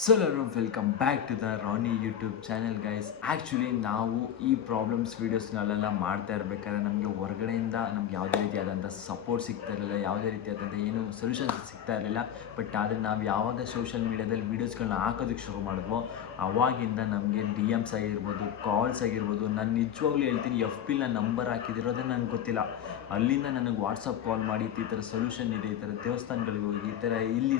So welcome back to the Rani YouTube channel guys. Actually ನಾವು ಈ problems ವೀಡಿಯೋಸ್ನೆಲ್ಲ ಮಾಡ್ತಾ ಇರಬೇಕಾದ್ರೆ ನಮಗೆ ಹೊರಗಡೆಯಿಂದ ನಮ್ಗೆ ಯಾವುದೇ ರೀತಿಯಾದಂಥ ಸಪೋರ್ಟ್ ಸಿಗ್ತಾ ಇರಲಿಲ್ಲ, ಯಾವುದೇ ರೀತಿಯಾದಂಥ ಏನು ಸೊಲ್ಯೂಷನ್ಸ್ ಸಿಗ್ತಾ ಇರಲಿಲ್ಲ. ಬಟ್ ಆದರೆ ನಾವು ಯಾವಾಗ ಸೋಷಿಯಲ್ ಮೀಡ್ಯಾದಲ್ಲಿ ವೀಡಿಯೋಸ್ಗಳನ್ನ ಹಾಕೋದಕ್ಕೆ ಶುರು ಮಾಡಿದ್ವೋ ಅವಾಗಿಂದ ನಮಗೆ ಡಿ ಎಮ್ಸ್ ಆಗಿರ್ಬೋದು, ಕಾಲ್ಸ್ ಆಗಿರ್ಬೋದು. ನಾನು ನಿಜವಾಗ್ಲೂ ಹೇಳ್ತೀನಿ, ಎಫ್ ಪಿಲ್ ನಾನು ನಂಬರ್ ಹಾಕಿದಿರೋದೇ ನನಗೆ ಗೊತ್ತಿಲ್ಲ. ಅಲ್ಲಿಂದ ನನಗೆ ವಾಟ್ಸಪ್ ಕಾಲ್ ಮಾಡಿ ಈ ಥರ ಸೊಲ್ಯೂಷನ್ ಇದೆ, ಈ ಥರ ದೇವಸ್ಥಾನಗಳಿಗೆ ಹೋಗಿ, ಈ ಥರ ಇಲ್ಲಿ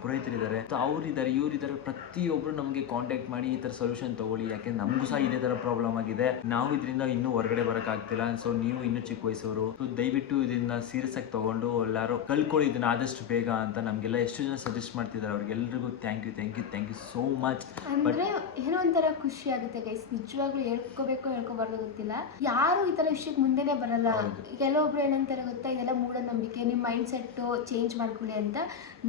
ಪುರೋಹಿತರಿದ್ದಾರೆ, ಅವರಿದ್ದಾರೆ, ಇವರಿದ್ದಾರೆ, ಪ್ರತಿಯೊಬ್ಬರು ನಮಗೆ ಕಾಂಟ್ಯಾಕ್ಟ್ ಮಾಡಿ ಈ ಥರ ಸೊಲ್ಯೂಷನ್ ತೊಗೊಳ್ಳಿ, ಯಾಕೆಂದ್ರೆ ನಮಗೂ ಸಹ ಇದೇ ಥರ ಪ್ರಾಬ್ಲಮ್ ಆಗಿದೆ, ನಾವು ಇದರಿಂದ ಇನ್ನೂ ಹೊರಗಡೆ ಬರೋಕ್ಕಾಗ್ತಿಲ್ಲ. ಸೊ ನೀವು ಇನ್ನೂ ಚಿಕ್ಕ ವಯಸ್ಸವರು, ಸೊ ದಯವಿಟ್ಟು ಇದನ್ನ ಸೀರಿಯಸ್ ಆಗಿ ತೊಗೊಂಡು ಎಲ್ಲರೂ ಕಲ್ಕೊಳ್ಳಿ ಇದನ್ನ ಆದಷ್ಟು ಬೇಗ ಅಂತ ನಮಗೆಲ್ಲ ಎಷ್ಟು ಜನ ಸಜೆಸ್ಟ್ ಮಾಡ್ತಿದ್ದಾರೆ. ಅವ್ರಿಗೆಲ್ಲರಿಗೂ ಥ್ಯಾಂಕ್ ಯು ಸೋ ಮಚ್. ಅಂದ್ರೆ ಏನೋ ಒಂಥರ ಖುಷಿ ಆಗುತ್ತೆ ಗೈಸ್, ನಿಜವಾಗ್ಲೂ ಹೇಳ್ಕೋಬೇಕು ಹೇಳ್ಕೋಬಾರ್ದು ಗೊತ್ತಿಲ್ಲ. ಯಾರು ಈ ತರ ವಿಷಯಕ್ಕೆ ಮುಂದೆನೆ ಬರಲ್ಲ. ಕೆಲವೊಬ್ರು ಏನಂತಾರೆ ಗೊತ್ತಾ, ಇದೆಲ್ಲ ಮೂಢನಂಬಿಕೆ, ನಿಮ್ಮ ಮೈಂಡ್ ಸೆಟ್ ಚೇಂಜ್ ಮಾಡ್ಕೊಳ್ಳಿ ಅಂತ.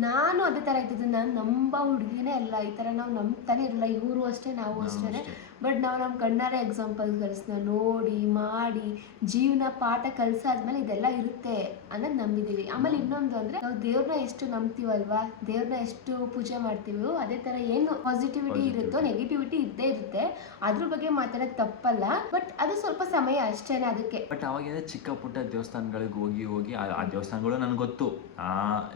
ನಾನು ಅದೇ ತರ ಇದ್ದಿದ್ದು, ನಾನು ನಂಬ ಹುಡುಗಿನೇ ಅಲ್ಲ. ಈ ತರ ನಾವು ನಂಬ್ತಾನೆ ಇರಲ್ಲ, ಇವರು ಅಷ್ಟೇ ನಾವು ಅಷ್ಟೇ. ಬಟ್ ನಾವು ನಮ್ಮ ಕಣ್ಣಾರೆ ಎಕ್ಸಾಂಪಲ್ಸ್ನ ನೋಡಿ ಮಾಡಿ ಜೀವನ ಪಾಠ ಕಲಿಸಾದ್ಮೇಲೆ ಇದೆಲ್ಲ ಇರುತ್ತೆ ಅನ್ನೋದು ನಂಬಿದೀವಿ. ಆಮೇಲೆ ಇನ್ನೊಂದು ಅಂದ್ರೆ, ನಾವು ದೇವ್ರನ್ನ ಎಷ್ಟು ನಂಬ್ತೀವಲ್ವಾ, ದೇವ್ರನ್ನ ಎಷ್ಟು ಪೂಜೆ ಮಾಡ್ತೀವೋ ಅದೇ ತರ ಏನು ಪಾಸಿಟಿವಿಟಿ ಇರುತ್ತೋ ನೆಗೆಟಿವಿಟಿ ಇದ್ದೇ ಇರುತ್ತೆ. ಅದ್ರ ಬಗ್ಗೆ ಮಾತಾಡೋದು ತಪ್ಪಲ್ಲ, ಬಟ್ ಅದು ಸ್ವಲ್ಪ ಸಮಯ ಅಷ್ಟೇನೆ ಅದಕ್ಕೆ. ಬಟ್ ಅವಾಗಿಂದ ಚಿಕ್ಕ ಪುಟ್ಟ ದೇವಸ್ಥಾನಗಳಿಗೆ ಹೋಗಿ ಆ ದೇವಸ್ಥಾನಗಳು ನನಗೆ ಗೊತ್ತು.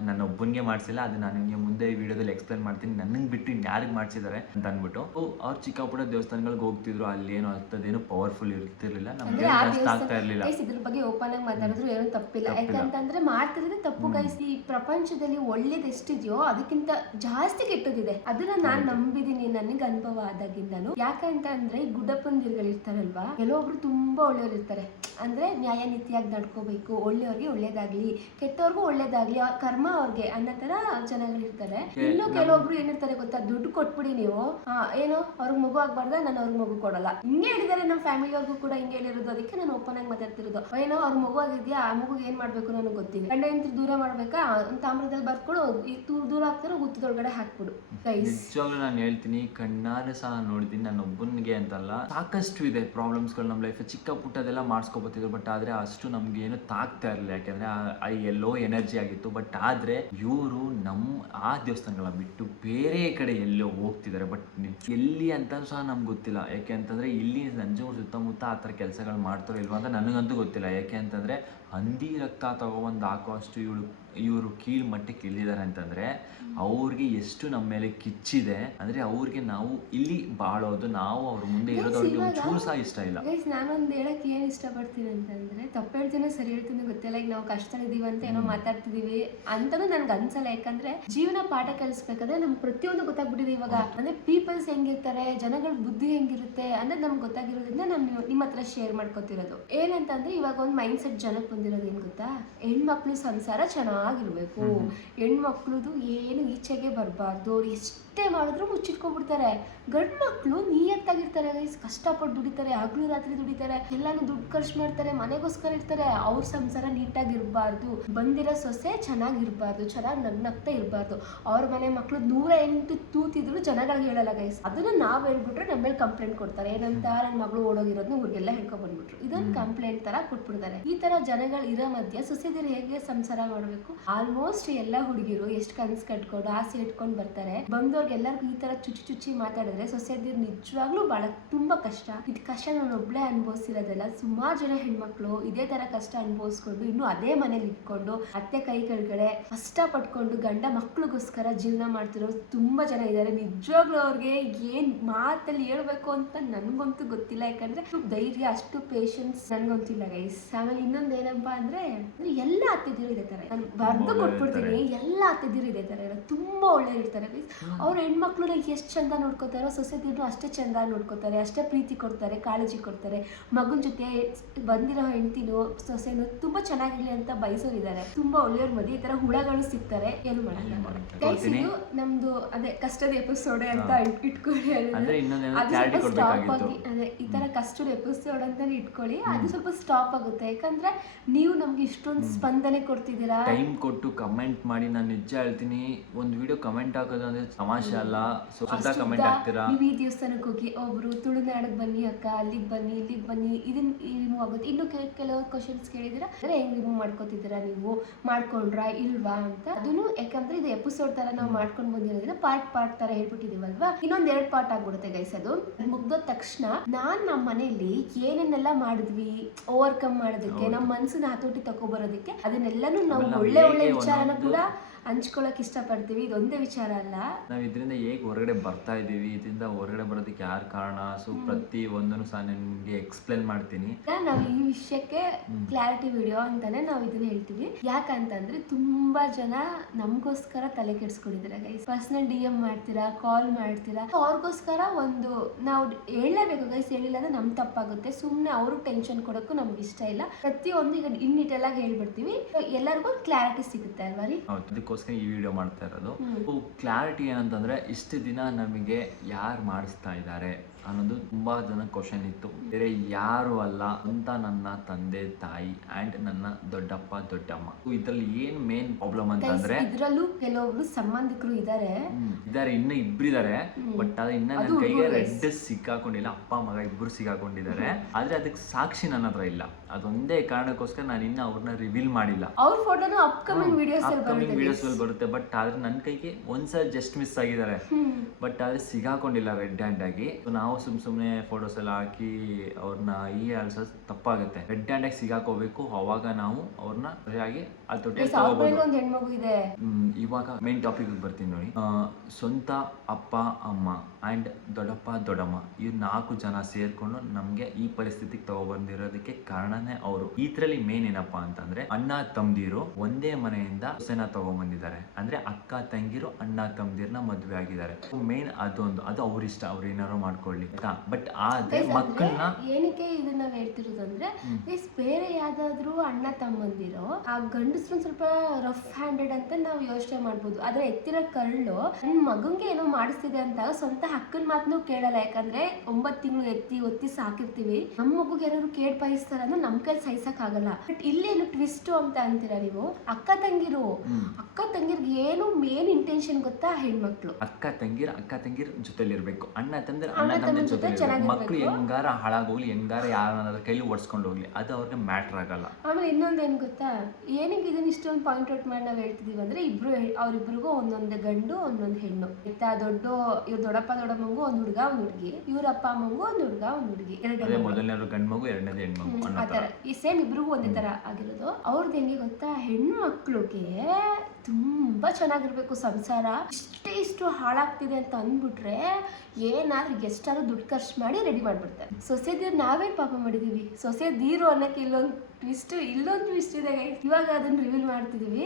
ನನ್ನ ಒಬ್ಬನಿಗೆ ಮಾಡಿಸಿಲ್ಲ, ಅದು ನಾನು ನಿಮಗೆ ಮುಂದೆ ವಿಡಿಯೋದಲ್ಲಿ ಎಕ್ಸ್ಪ್ಲೇನ್ ಮಾಡ್ತೀನಿ. ನನಗೆ ಬಿಟ್ಟು ಇನ್ಯಾರಿಗೆ ಮಾಡಿಸಿದ್ದಾರೆ ಅಂತ ಅಂದ್ಬಿಟ್ಟು ಅವ್ರು ಚಿಕ್ಕ ಪುಟ್ಟ ದೇವಸ್ಥಾನಗಳಿಗೆ ಹೋಗ್ತಿದ್ರು. ಅಲ್ಲಿ ಏನು ಅಂತದೇನು ಪವರ್ಫುಲ್ ಇರ್ತಿರ್ಲಿಲ್ಲ, ನಮ್ಗೆ ಆಗ್ತಾ ಇರ್ಲಿಲ್ಲ. ಇದ್ರ ಬಗ್ಗೆ ಓಪನ್ ಆಗಿ ಮಾತಾಡಿದ್ರು ಏನು ತಪ್ಪಿಲ್ಲ, ಯಾಕಂತಂದ್ರೆ ಮಾಡ್ತಿರೋದೇ ತಪ್ಪು ಗೈಸ್. ಈ ಪ್ರಪಂಚದಲ್ಲಿ ಒಳ್ಳೇದು ಎಷ್ಟಿದೆಯೋ ಅದಕ್ಕಿಂತ ಜಾಸ್ತಿ ಕೆಟ್ಟದಿದೆ. ಅದನ್ನ ನಾನ್ ನಂಬಿದೀನಿ, ನನಗೆ ಅನುಭವ ಆದಾಗಿಂದನು. ಯಾಕಂತ ಅಂದ್ರೆ ಈ ಗುಡ್ಡಪ್ಪಂದಿರ್ಗಳಿರ್ತಾರಲ್ವಾ, ಕೆಲವೊಬ್ರು ತುಂಬಾ ಒಳ್ಳೆಯವ್ರು ಇರ್ತಾರೆ. ಅಂದ್ರೆ ನ್ಯಾಯ ನೀತಿಯಾಗಿ ನಡ್ಕೋಬೇಕು, ಒಳ್ಳೆಯವ್ರಿಗೆ ಒಳ್ಳೇದಾಗ್ಲಿ, ಕೆಟ್ಟವ್ರಿಗೂ ಒಳ್ಳೇದಾಗ್ಲಿ, ಅವ್ರ ಕರ್ಮ ಅವ್ರಿಗೆ ಅನ್ನೋ ತರ ಜನಗಳಿರ್ತಾರೆ. ಇನ್ನು ಕೆಲವೊಬ್ರು ಏನಿರ್ತಾರೆ ಗೊತ್ತಾ, ದುಡ್ಡು ಕೊಟ್ಬಿಡಿ ನೀವು, ಏನೋ ಅವ್ರಿಗೆ ಮಗು ಆಗ್ಬಾರ್ದ, ನಾನು ಅವ್ರಿಗೆ ಮಗು ಕೊಡಲ್ಲ, ಹಿಂಗೆ ಹೇಳಿದಾರೆ. ನಮ್ಮ ಫ್ಯಾಮಿಲಿಯವ್ರಿಗೂ ಕೂಡ ಹಿಂಗೆ ಹೇಳಿರೋದು, ಅದಕ್ಕೆ ನಾನು ಓಪನ್ ಆಗಿ ಮಾತಾಡ್ತಿರೋದು. ಏನೋ ಅವ್ರ ಮಗು ಆಗಿದ್ಯಾ, ಆ ಮಗುಗೆ ಏನ್ ಮಾಡ್ಬೇಕು ನನಗೆ ಗೊತ್ತಿದೆ, ಗಂಡ ಹೆಂಡತಿ ದೂರ ಮಾಡ್ಬೇಕಾ, ತಾಮ್ರದಲ್ಲಿ ಬರ್ಕೊಡು, ದೂರ ಆಗ್ತಾರೋ ಹುತ್ತದೊಳಗಡೆ ಹಾಕ್ಬಿಡು. ನಿಜವಾಗ್ಲೂ ನಾನು ಹೇಳ್ತೀನಿ, ಕಣ್ಣಾರೆ ಸಹ ನೋಡಿದ್ದೀನಿ. ನನ್ನ ಒಬ್ಬನಿಗೆ ಅಂತಲ್ಲ, ಸಾಕಷ್ಟು ಇದೆ ಪ್ರಾಬ್ಲಮ್ಸ್ಗಳು ನಮ್ಮ ಲೈಫ್. ಚಿಕ್ಕ ಪುಟ್ಟದೆಲ್ಲ ಮಾಡಿಸ್ಕೊಬತ್ತಿದ್ರು, ಬಟ್ ಆದ್ರೆ ಅಷ್ಟು ನಮ್ಗೆ ಏನು ತಾಗ್ತಾ ಇರಲಿಲ್ಲ, ಯಾಕೆಂದ್ರೆ ಎಲ್ಲೋ ಎನರ್ಜಿ ಆಗಿತ್ತು. ಬಟ್ ಆದ್ರೆ ಇವರು ಆ ದೇವಸ್ಥಾನಗಳ ಬಿಟ್ಟು ಬೇರೆ ಕಡೆ ಎಲ್ಲೋ ಹೋಗ್ತಿದ್ದಾರೆ. ಬಟ್ ಎಲ್ಲಿ ಅಂತ ಸಹ ನಮ್ಗೆ ಗೊತ್ತಿಲ್ಲ. ಯಾಕೆ ಅಂತಂದ್ರೆ ಇಲ್ಲಿ ನಂಜನಗೂಡು ಸುತ್ತಮುತ್ತ ಆ ಥರ ಕೆಲಸಗಳು ಮಾಡ್ತಾರೋ ಇಲ್ವಾ ಅಂತ ನನಗಂತೂ ಗೊತ್ತಿಲ್ಲ. ಯಾಕೆ ಅಂತಂದ್ರೆ ಹಂದಿ ರಕ್ತ ತಗೊಬಂದು ಹಾಕೋ ಅಷ್ಟು ಇವರು ಕೀಳು ಮಟ್ಟಕ್ಕೆ ಇಳಿದಿದ್ದಾರೆ ಅಂತಂದ್ರೆ ಅವ್ರಿಗೆ ಎಷ್ಟು ನಮ್ಮ ಮೇಲೆ ಕಿಚ್ಚಿದೆ ಅಂದ್ರೆ, ಅವ್ರಿಗೆ ನಾವು ಇಲ್ಲಿ ಬಾಳೋದು, ನಾವು ಅವ್ರ ಮುಂದೆ ಇರೋದು ಅವ್ರಿಗೆ ಒಂಚೂರು ಸಹ ಇಷ್ಟ ಇಲ್ಲ. ನಾನೊಂದು ಹೇಳಕ್ ಏನ್ ಇಷ್ಟಪಡ್ತೀನಿ ಅಂತಂದ್ರೆ, ತಪ್ಪು ಹೇಳ್ತೀನಿ ಸರಿ ಹೇಳ್ತೀನಿ ಗೊತ್ತಿಲ್ಲ, ಈಗ ನಾವು ಕಷ್ಟ ಇದೀವಿ ಅಂತ ಏನೋ ಮಾತಾಡ್ತಿದೀವಿ ಅಂತಾನು ನನ್ಗೆ ಅನ್ಸಲ್ಲ. ಯಾಕಂದ್ರೆ ಜೀವನ ಪಾಠ ಕಲಿಸ್ಬೇಕಾದ್ರೆ ನಮ್ಗೆ ಪ್ರತಿಯೊಂದು ಗೊತ್ತಾಗ್ಬಿಟ್ಟಿದೆ ಇವಾಗ. ಅಂದ್ರೆ ಪೀಪಲ್ಸ್ ಹೆಂಗಿರ್ತಾರೆ, ಜನಗಳ ಬುದ್ಧಿ ಹೆಂಗಿರುತ್ತೆ ಅನ್ನೋದು ನಮ್ಗೆ ಗೊತ್ತಾಗಿರೋದ್ರಿಂದ ನಾನು ನಿಮ್ಮ ಹತ್ರ ಶೇರ್ ಮಾಡ್ಕೊತಿರೋದು. ಏನಂತಂದ್ರೆ, ಇವಾಗ ಒಂದು ಮೈಂಡ್ ಸೆಟ್ ಜನಕ್ಕೆ ಬಂದಿರೋದು ಏನ್ ಗೊತ್ತಾ, ಹೆಣ್ಮಕ್ಳು ಸಂಸಾರ ಚೆನ್ನಾಗಿರ್ಬೇಕು, ಹೆಣ್ಮಕ್ಳದು ಏನು ಈಚೆಗೆ ಬರಬಾರ್ದು, ಅವ್ರು ಎಷ್ಟೇ ಮಾಡಿದ್ರು ಮುಚ್ಚಿಟ್ಕೊಂಡ್ಬಿಡ್ತಾರೆ. ಗಂಡು ಮಕ್ಕಳು ನಿಯತ್ತಾಗಿರ್ತಾರೆ ಗೈಸ್, ಕಷ್ಟಪಟ್ಟು ದುಡಿತಾರೆ, ಹಗಲು ರಾತ್ರಿ ದುಡಿತಾರೆ, ಎಲ್ಲಾನು ದುಡ್ಡು ಖರ್ಚು ಮಾಡ್ತಾರೆ, ಮನೆಗೋಸ್ಕರ ಇರ್ತಾರೆ. ಅವ್ರ ಸಂಸಾರ ನೀಟಾಗಿರ್ಬಾರ್ದು, ಬಂದಿರೋ ಸೊಸೆ ಚೆನ್ನಾಗಿರ್ಬಾರ್ದು, ಚೆನ್ನಾಗಿ ನಗ್ನಗ್ತಾ ಇರಬಾರ್ದು. ಅವ್ರ ಮನೆ ಮಕ್ಕಳು 108 ತೂತಿದ್ರು ಜನಗಳಿಗೆ ಹೇಳಲ್ಲ ಗೈಸ್. ಅದನ್ನ ನಾವ್ ಹೇಳ್ಬಿಟ್ರೆ ನಮ್ಮ ಮೇಲೆ ಕಂಪ್ಲೇಂಟ್ ಕೊಡ್ತಾರೆ. ಏನಂತ, ನನ್ನ ಮಗಳು ಓಡೋಗಿರೋದನ್ನ ಊರಿಗೆಲ್ಲ ಹೇಳ್ಕೊಂಡ್ ಬಂದ್ಬಿಟ್ರು, ಇದೊಂದು ಕಂಪ್ಲೇಂಟ್ ತರ ಕೊಟ್ಬಿಡ್ತಾರೆ. ಈ ತರ ಜನಗಳು ಇರೋ ಮಧ್ಯೆ ಸೊಸೆದಿರು ಹೇಗೆ ಸಂಸಾರ ಮಾಡ್ಬೇಕು, ಆಲ್ಮೋಸ್ಟ್ ಎಲ್ಲ ಹುಡುಗಿರು ಎಷ್ಟು ಕನಸು ಕಟ್ಕೊಂಡು ಆಸೆ ಇಟ್ಕೊಂಡು ಬರ್ತಾರೆ. ಬಂದವ್ರಿಗೆಲ್ಲರಿಗೂ ಈ ತರ ಚುಚ್ಚಿ ಮಾತಾಡಿದ್ರೆ ಸೊಸೆದಿರು ನಿಜವಾಗ್ಲೂ ಬಹಳ ತುಂಬಾ ಕಷ್ಟ. ಇದು ಕಷ್ಟ ನಾನು ಒಬ್ಳೆ ಅನುಭವಿಸಿರೋದಲ್ಲ, ಸುಮಾರು ಜನ ಹೆಣ್ಮಕ್ಳು ಇದೇ ತರ ಕಷ್ಟ ಅನುಭವಿಸ್ಕೊಂಡು ಇನ್ನು ಅದೇ ಮನೇಲಿ ಇಟ್ಕೊಂಡು ಅತ್ತೆ ಕೈ ಕೆಳಗಡೆ ಕಷ್ಟ ಪಟ್ಕೊಂಡು ಗಂಡ ಮಕ್ಳಿಗೋಸ್ಕರ ಜೀವನ ಮಾಡ್ತಿರೋರು ತುಂಬಾ ಜನ ಇದ್ದಾರೆ. ನಿಜವಾಗ್ಲೂ ಅವ್ರಿಗೆ ಏನ್ ಮಾತಲ್ಲಿ ಹೇಳ್ಬೇಕು ಅಂತ ನನ್ಗಂತೂ ಗೊತ್ತಿಲ್ಲ. ಯಾಕಂದ್ರೆ ಧೈರ್ಯ, ಅಷ್ಟು ಪೇಷನ್ಸ್ ನನ್ಗಂತಿಲ್ಲ ಗೈಸ್. ಆಮೇಲೆ ಇನ್ನೊಂದು ಏನಪ್ಪಾ ಅಂದ್ರೆ, ಎಲ್ಲ ಅತ್ತೆದಿರು ಇದೇ ತರ, ನಾನು ಬರ್ದು ಕೊಟ್ಬಿಡ್ತೀನಿ, ಎಲ್ಲ ಅತ್ತೆದಿರು ಇದೇ ತರ ತುಂಬಾ ಒಳ್ಳೆ ಇರ್ತಾರೆ ಗೈಸ್. ಅವ್ರ ಹೆಣ್ಮಕ್ಳನ್ನ ಎಷ್ಟು ಚಂದ ನೋಡ್ಕೋತಾರೋ ಸೊಸೆದಿರು ಅಷ್ಟೇ ಚಂದ ನೋಡ್ಕೋತಾರೆ, ಅಷ್ಟೇ ಪ್ರೀತಿ ಕೊಡ್ತಾರೆ, ಕಾಳಜಿ ಕೊಡ್ತಾರೆ. ಮಗನ ಜೊತೆ ಬಂದಿರೋ ಹೆಂಡತಿನೂ ಸೊಸೆನೂ ತುಂಬಾ ಚೆನ್ನಾಗಿರ್ಲಿ ಅಂತ ಬಯಸೋರಿದ್ದಾರೆ. ತುಂಬಾ ಒಳ್ಳೆಯವ್ರ ಮಧ್ಯೆ ಈ ತರ ಹುಳಗಳು ಸಿಗ್ತಾರೆ, ಏನು ಮಾಡಲ್ಲ ಗೈಸ್. ಇದು ನಮ್ದು ಅದೇ ಕಷ್ಟದ ಎಪಿಸೋಡ್ ಅಂತ ಇಟ್ಕೊಳ್ಳಿ. ಅದು ಸ್ವಲ್ಪ ಸ್ಟಾಪ್ ಆಗಿ, ಅದೇ ಈ ತರ ಕಷ್ಟದ ಎಪಿಸೋಡ್ ಅಂತ ಇಟ್ಕೊಳ್ಳಿ, ಅದು ಸ್ವಲ್ಪ ಸ್ಟಾಪ್ ಆಗುತ್ತೆ. ಯಾಕಂದ್ರೆ ನೀವು ನಮ್ಗೆ ಇಷ್ಟೊಂದು ಸ್ಪಂದನೆ ಕೊಡ್ತಿದ್ದೀರಾ, ಟೈಮ್ ಕೊಟ್ಟು ಕಮೆಂಟ್ ಮಾಡಿ. ನಾನು ನಿಜ ಹೇಳ್ತೀನಿ, ಒಂದು ವಿಡಿಯೋ ಕಮೆಂಟ್ ಹಾಕೋದು ಅಂದ್ರೆ ಸಮಾಜ ಮಾಶಾಲ್ಲಾ ಸುತ್ತ ಅಷ್ಟು ಕಮೆಂಟ್ ಹಾಕ್ತೀರಾ. ನೀವು ಈ ದೇವಸ್ಥಾನಕ್ಕೆ ಹೋಗಿ ಒಬ್ರು ತುಳುನಾಡಿಗೆ ಬನ್ನಿ ಅಕ್ಕ, ಅಲ್ಲಿಗೆ ಬನ್ನಿ ಇಲ್ಲಿಗೆ ಬನ್ನಿ, ಇದನ್ನ ರಿಮೂವ್ ಆಗುತ್ತೆ. ಇನ್ನು ಕೆಲವು ಕ್ವಶನ್ಸ್ ಕೇಳಿದಿರಾ, ಅಂದ್ರೆ ಹೆಂಗ್ ರಿಮೂವ್ ಮಾಡ್ಕೋತಿದ್ದೀರಾ, ನೀವು ಮಾಡ್ಕೊಂಡ್ರಾ ಇಲ್ವಾ ಅಂತ. ಅದನ್ನು ಯಾಕಂದ್ರೆ ಇದು ಎಪಿಸೋಡ್ ತರ ನಾವು ಮಾಡ್ಕೊಂಡು ಬಂದಿರೋದ್ರಿಂದ ಪಾರ್ಟ್ ತರ ಹೇಳ್ಬಿಟ್ಟಿದೀವಲ್ವಾ, ಇನ್ನೊಂದ್ 2 ಪಾರ್ಟ್ ಆಗ್ಬಿಡುತ್ತೆ ಗೈಸ್. ಅದು ಮುಗ್ದ ತಕ್ಷಣ ನಮ್ಮ ಮನೆಯಲ್ಲಿ ಏನೇನೆಲ್ಲ ಮಾಡಿದ್ವಿ ಓವರ್ಕಮ್ ಮಾಡೋದಕ್ಕೆ, ನಮ್ಮ ಮನ್ಸನ್ನ ಹತೋಟಿ ತಗೊಬರೋದಕ್ಕೆ, ಅದನ್ನೆಲ್ಲಾನು ನಾವು ಒಳ್ಳೆ ವಿಚಾರನ ಕೂಡ ಹಂಚ್ಕೊಳಕ್ ಇಷ್ಟಪಡ್ತೀವಿ. ಇದೊಂದೇ ವಿಚಾರ ಅಲ್ಲ, ನಾವು ಇದರಿಂದ ಹೇಗೆ ಹೊರಗಡೆ ಬರ್ತಾ ಇದೀವಿ, ಇದರಿಂದ ಹೊರಗಡೆ ಬರೋದಕ್ಕೆ ಯಾರು ಕಾರಣ, ಸೊ ಪ್ರತಿ ಒಂದನ್ನು ಸಹ ನಿಮ್ಗೆ ಎಕ್ಸ್ಪ್ಲೇನ್ ಮಾಡ್ತೀನಿ. ನಾವು ಈ ವಿಷಯಕ್ಕೆ ಕ್ಲಾರಿಟಿ ವಿಡಿಯೋ ಅಂತಾನೆ ನಾವು ಇದನ್ನ ಹೇಳ್ತೀವಿ. ಯಾಕಂತಂದ್ರೆ ತುಂಬಾ ಜನ ನಮಗೋಸ್ಕರ ತಲೆ ಕೆಡ್ಸ್ಕೊಂಡಿದ್ದಾರೆ ಗೈಸ್. ಪರ್ಸನಲ್ DM ಮಾಡ್ತೀರಾ, ಕಾಲ್ ಮಾಡ್ತೀರಾ, ಅವ್ರಿಗೋಸ್ಕರ ಒಂದು ನಾವು ಹೇಳಲೇಬೇಕು ಗೈಸ್. ಹೇಳಿಲ್ಲ ಅಂದ್ರೆ ನಮ್ ತಪ್ಪಾಗುತ್ತೆ. ಸುಮ್ನೆ ಅವ್ರು ಟೆನ್ಷನ್ ಕೊಡೋಕ್ಕೂ ನಮ್ಗೆ ಇಷ್ಟ ಇಲ್ಲ. ಪ್ರತಿಯೊಂದು ಈಗ ಇನ್ನಿಟೆಲ್ಲ ಹೇಳ್ಬಿಡ್ತೀವಿ, ಎಲ್ಲರಿಗೂ ಕ್ಲಾರಿಟಿ ಸಿಗುತ್ತೆ ಅಲ್ವಾ ರೀ. ಅದಕ್ಕೋಸ್ಕರ ಈ ವಿಡಿಯೋ ಮಾಡ್ತಾ ಇರೋದು. ಕ್ಲಾರಿಟಿ ಏನಂತಂದ್ರೆ, ಇಷ್ಟು ದಿನ ನಮಗೆ ಯಾರು ಮಾಡಿಸ್ತಾ ಇದ್ದಾರೆ ಅನ್ನೋದು ತುಂಬಾ ಜನ ಕ್ವಶನ್ ಇತ್ತು. ಬೇರೆ ಯಾರು ಅಲ್ಲ ಅಂತ ನನ್ನ ತಂದೆ ತಾಯಿ ಅಂಡ್ ನನ್ನ ದೊಡ್ಡಪ್ಪ ದೊಡ್ಡಮ್ಮ. ಇದ್ರಲ್ಲಿ ಏನ್ ಮೇನ್ ಪ್ರಾಬ್ಲಮ್ ಅಂತಂದ್ರೆ, ಇದ್ರಲ್ಲೂ ಕೆಲವೊಬ್ರು ಸಂಬಂಧಿಕರು ಇದ್ದಾರೆ, ಇನ್ನು ಇಬ್ರಿದ್ದಾರೆ. ಬಟ್ ಅದು ಇನ್ನ ನನ್ನ ಕೈಗೆ ರೆಡ್ ಸಿಕ್ಕಾಕೊಂಡಿಲ್ಲ. ಅಪ್ಪ ಮಗ ಇಬ್ರು ಸಿಕ್ಕಾಕೊಂಡಿದ್ದಾರೆ. ಆದ್ರೆ ಅದಕ್ಕೆ ಸಾಕ್ಷಿ ನನ್ನ ಹತ್ರ ಇಲ್ಲ. ಅದೊಂದೇ ಕಾರಣಕ್ಕೋಸ್ಕರ ನಾನು ಇನ್ನ ಅವ್ರನ್ನ ರಿವೀಲ್ ಮಾಡಿಲ್ಲ. ಅವ್ರ ಫೋಟೋನು ಅಪ್ಕಮಿಂಗ್ ವಿಡಿಯೋಸ್ ಅಲ್ಲಿ ಬರುತ್ತೆ. ಬಟ್ ಆದ್ರೆ ನನ್ನ ಕೈಗೆ ಒಂದ್ಸಲ ಜಸ್ಟ್ ಮಿಸ್ ಆಗಿದ್ದಾರೆ. ಬಟ್ ಆದ್ರೆ ಸಿಗಾಕೊಂಡಿಲ್ಲ ರೆಡ್ ಹ್ಯಾಂಡ್ ಆಗಿ. ನಾವು ಸುಮ್ನೆ ಫೋಟೋಸ್ ಎಲ್ಲ ಹಾಕಿ ಅವ್ರನ್ನ ಈ ಆಲ್ಸೋದು ತಪ್ಪಾಗುತ್ತೆ. ರೆಡ್ ಹ್ಯಾಂಡ್ ಆಗಿ ಸಿಗಾಕೋಬೇಕು. ಅವಾಗ ನಾವು ಅವ್ರನ್ನ ಸರಿಯಾಗಿ ಒಂದು ಹೆಣ್ಮಗು ಇದೆ. ಇವಾಗ ಮೇನ್ ಟಾಪಿಕ್ ಬರ್ತೀನಿ ನೋಡಿ. ಸ್ವಂತ ಅಪ್ಪ ಅಮ್ಮ ಅಂಡ್ ದೊಡ್ಡಪ್ಪ ದೊಡ್ಡಮ್ಮ ಇವ್ರು 4 ಜನ ಸೇರ್ಕೊಂಡು ನಮ್ಗೆ ಈ ಪರಿಸ್ಥಿತಿಗೆ ತಗೊಬಂದಿರೋದಕ್ಕೆ ಕಾರಣನೇ ಅವರು. ಇದ್ರಲ್ಲಿ ಮೇನ್ ಏನಪ್ಪಾ ಅಂತಂದ್ರೆ, ಅಣ್ಣ ತಮ್ದಿರು ಒಂದೇ ಮನೆಯಿಂದ ಸೊಸೆನ ತಗೊಂಡ್ಬಂದಿದ್ದಾರೆ. ಅಂದ್ರೆ ಅಕ್ಕ ತಂಗಿರು ಅಣ್ಣ ತಮ್ದಿರ್ನ ಮದ್ವೆ ಆಗಿದ್ದಾರೆ. ಮೇನ್ ಅದೊಂದು, ಅದು ಅವ್ರ ಇಷ್ಟ, ಅವ್ರು ಏನಾರು ಮಾಡ್ಕೊಳ್ಳಿ. ಬಟ್ ಆದ್ರೆ ಮಕ್ಕಳನ್ನ ಏನಕ್ಕೆ ಇದನ್ನ ನಾವ್ ಹೇಳ್ತಿರೋದಂದ್ರೆ, ಬೇರೆ ಯಾವ್ದಾದ್ರು ಅಣ್ಣ ತಮ್ಮಂದಿರೋ ಆ ಗಂಡಸ್ರು ಸ್ವಲ್ಪ ರಫ್ ಹ್ಯಾಂಡೆಡ್ ಅಂತ ನಾವು ಯೋಚನೆ ಮಾಡ್ಬೋದು. ಆದ್ರೆ ಎತ್ತಿರೋ ಕಳ್ಳು ನನ್ ಮಗಂಗೆ ಏನೋ ಮಾಡಿಸ್ತಿದೆ ಅಂತ ಸ್ವಂತ ಅಕ್ಕನ ಮಾತನ್ನು ಕೇಳಲ್ಲ. ಯಾಕಂದ್ರೆ 9 ತಿಂಗಳು ಒತ್ತಿ ಸಾಕಿರ್ತೀವಿ. ನಮ್ಮ ಮಗುಗೆ ಯಾರು ಕೇಡ್ ಬಯಸ್ತಾರ ಅಂದ್ರೆ ನಮ್ ಕೈಲಿ ಸಹಿಸಕ್ ಆಗಲ್ಲ. ಬಟ್ ಇಲ್ಲೇನು ಟ್ವಿಸ್ಟ್ ಅಂತ ಅಂತೀರಾ ನೀವು? ಅಕ್ಕ ತಂಗಿರ್ಗೆ ಏನು ಮೇನ್ ಇಂಟೆನ್ಷನ್ ಗೊತ್ತಾ? ಹೆಣ್ಮಕ್ಳು ಅಕ್ಕ ತಂಗಿರ್ ಜೊತೆಲಿ ಇರ್ಬೇಕು. ಅಣ್ಣ ತಮ್ಮಂದಿರ ಜೊತೆ ಮಕ್ಳು ಹೆಂಗಾರ ಹಾಳಾಗೋಗ್ಲಿ, ಹೆಂಗಾರ ಯಾರ ಕೈಲಿ ಓಡಿಸ್ಕೊಂಡು ಹೋಗ್ಲಿ, ಅದು ಅವ್ರಿಗೆ ಮ್ಯಾಟರ್ ಆಗಲ್ಲ. ಆಮೇಲೆ ಇನ್ನೊಂದೇನ್ ಗೊತ್ತಾ, ಏನಕ್ಕೆ ಇದನ್ನ ಇಷ್ಟೊಂದು ಪಾಯಿಂಟ್ ಔಟ್ ಮಾಡಿ ನಾವ್ ಹೇಳ್ತಿದೀವಿ ಅಂದ್ರೆ, ಅವ್ರಿಬ್ರಿಗೂ ಒಂದೊಂದು ಗಂಡು ಒಂದೊಂದು ಹೆಣ್ಣು ಆಯ್ತಾ. ಇವ್ರ ದೊಡ್ಡಪ್ಪ ದೊಡ್ಡಮ್ಮಂಗೂ ಒಂದ್ ಹುಡುಗ ಒಂದ್ ಹುಡುಗಿ, ಇವ್ರ ಅಪ್ಪ ಅಮ್ಮಂಗೂ ಒಂದ್ ಹುಡುಗ ಒಂದ್ ಹುಡುಗಿ, ಮೊದಲನೇ ಗಂಡು ಮಗು, ಎರಡನೇದು ಹೆಣ್ಮಗು. ಆತರ ಈ ಸೇಮ್ ಇಬ್ರಿಗೂ ಒಂದೇ ತರ ಆಗಿರೋದು. ಅವ್ರದ್ದು ಹೆಂಗೆ ಗೊತ್ತಾ, ಹೆಣ್ಣು ಮಕ್ಳಿಗೆ ತುಂಬಾ ಚೆನ್ನಾಗಿರ್ಬೇಕು ಸಂಸಾರ. ಇಷ್ಟು ಹಾಳಾಗ್ತಿದೆ ಅಂತ ಅಂದ್ಬಿಟ್ರೆ ಏನಾದ್ರೂ ಎಷ್ಟಾದ್ರೂ ದುಡ್ಡು ಖರ್ಚು ಮಾಡಿ ರೆಡಿ ಮಾಡ್ಬಿಡ್ತಾರೆ. ಸೊಸೆದೀರ್ ನಾವೇನ್ ಪಾಪ ಮಾಡಿದೀವಿ, ಸೊಸೆದೀರು ಅನ್ನಕ್ಕೆ ಇಲ್ಲೊಂದು ಟ್ವಿಸ್ಟ್ ಇದೆ. ಇವಾಗ ಅದನ್ನ ರಿವೀಲ್ ಮಾಡ್ತಿದೀವಿ.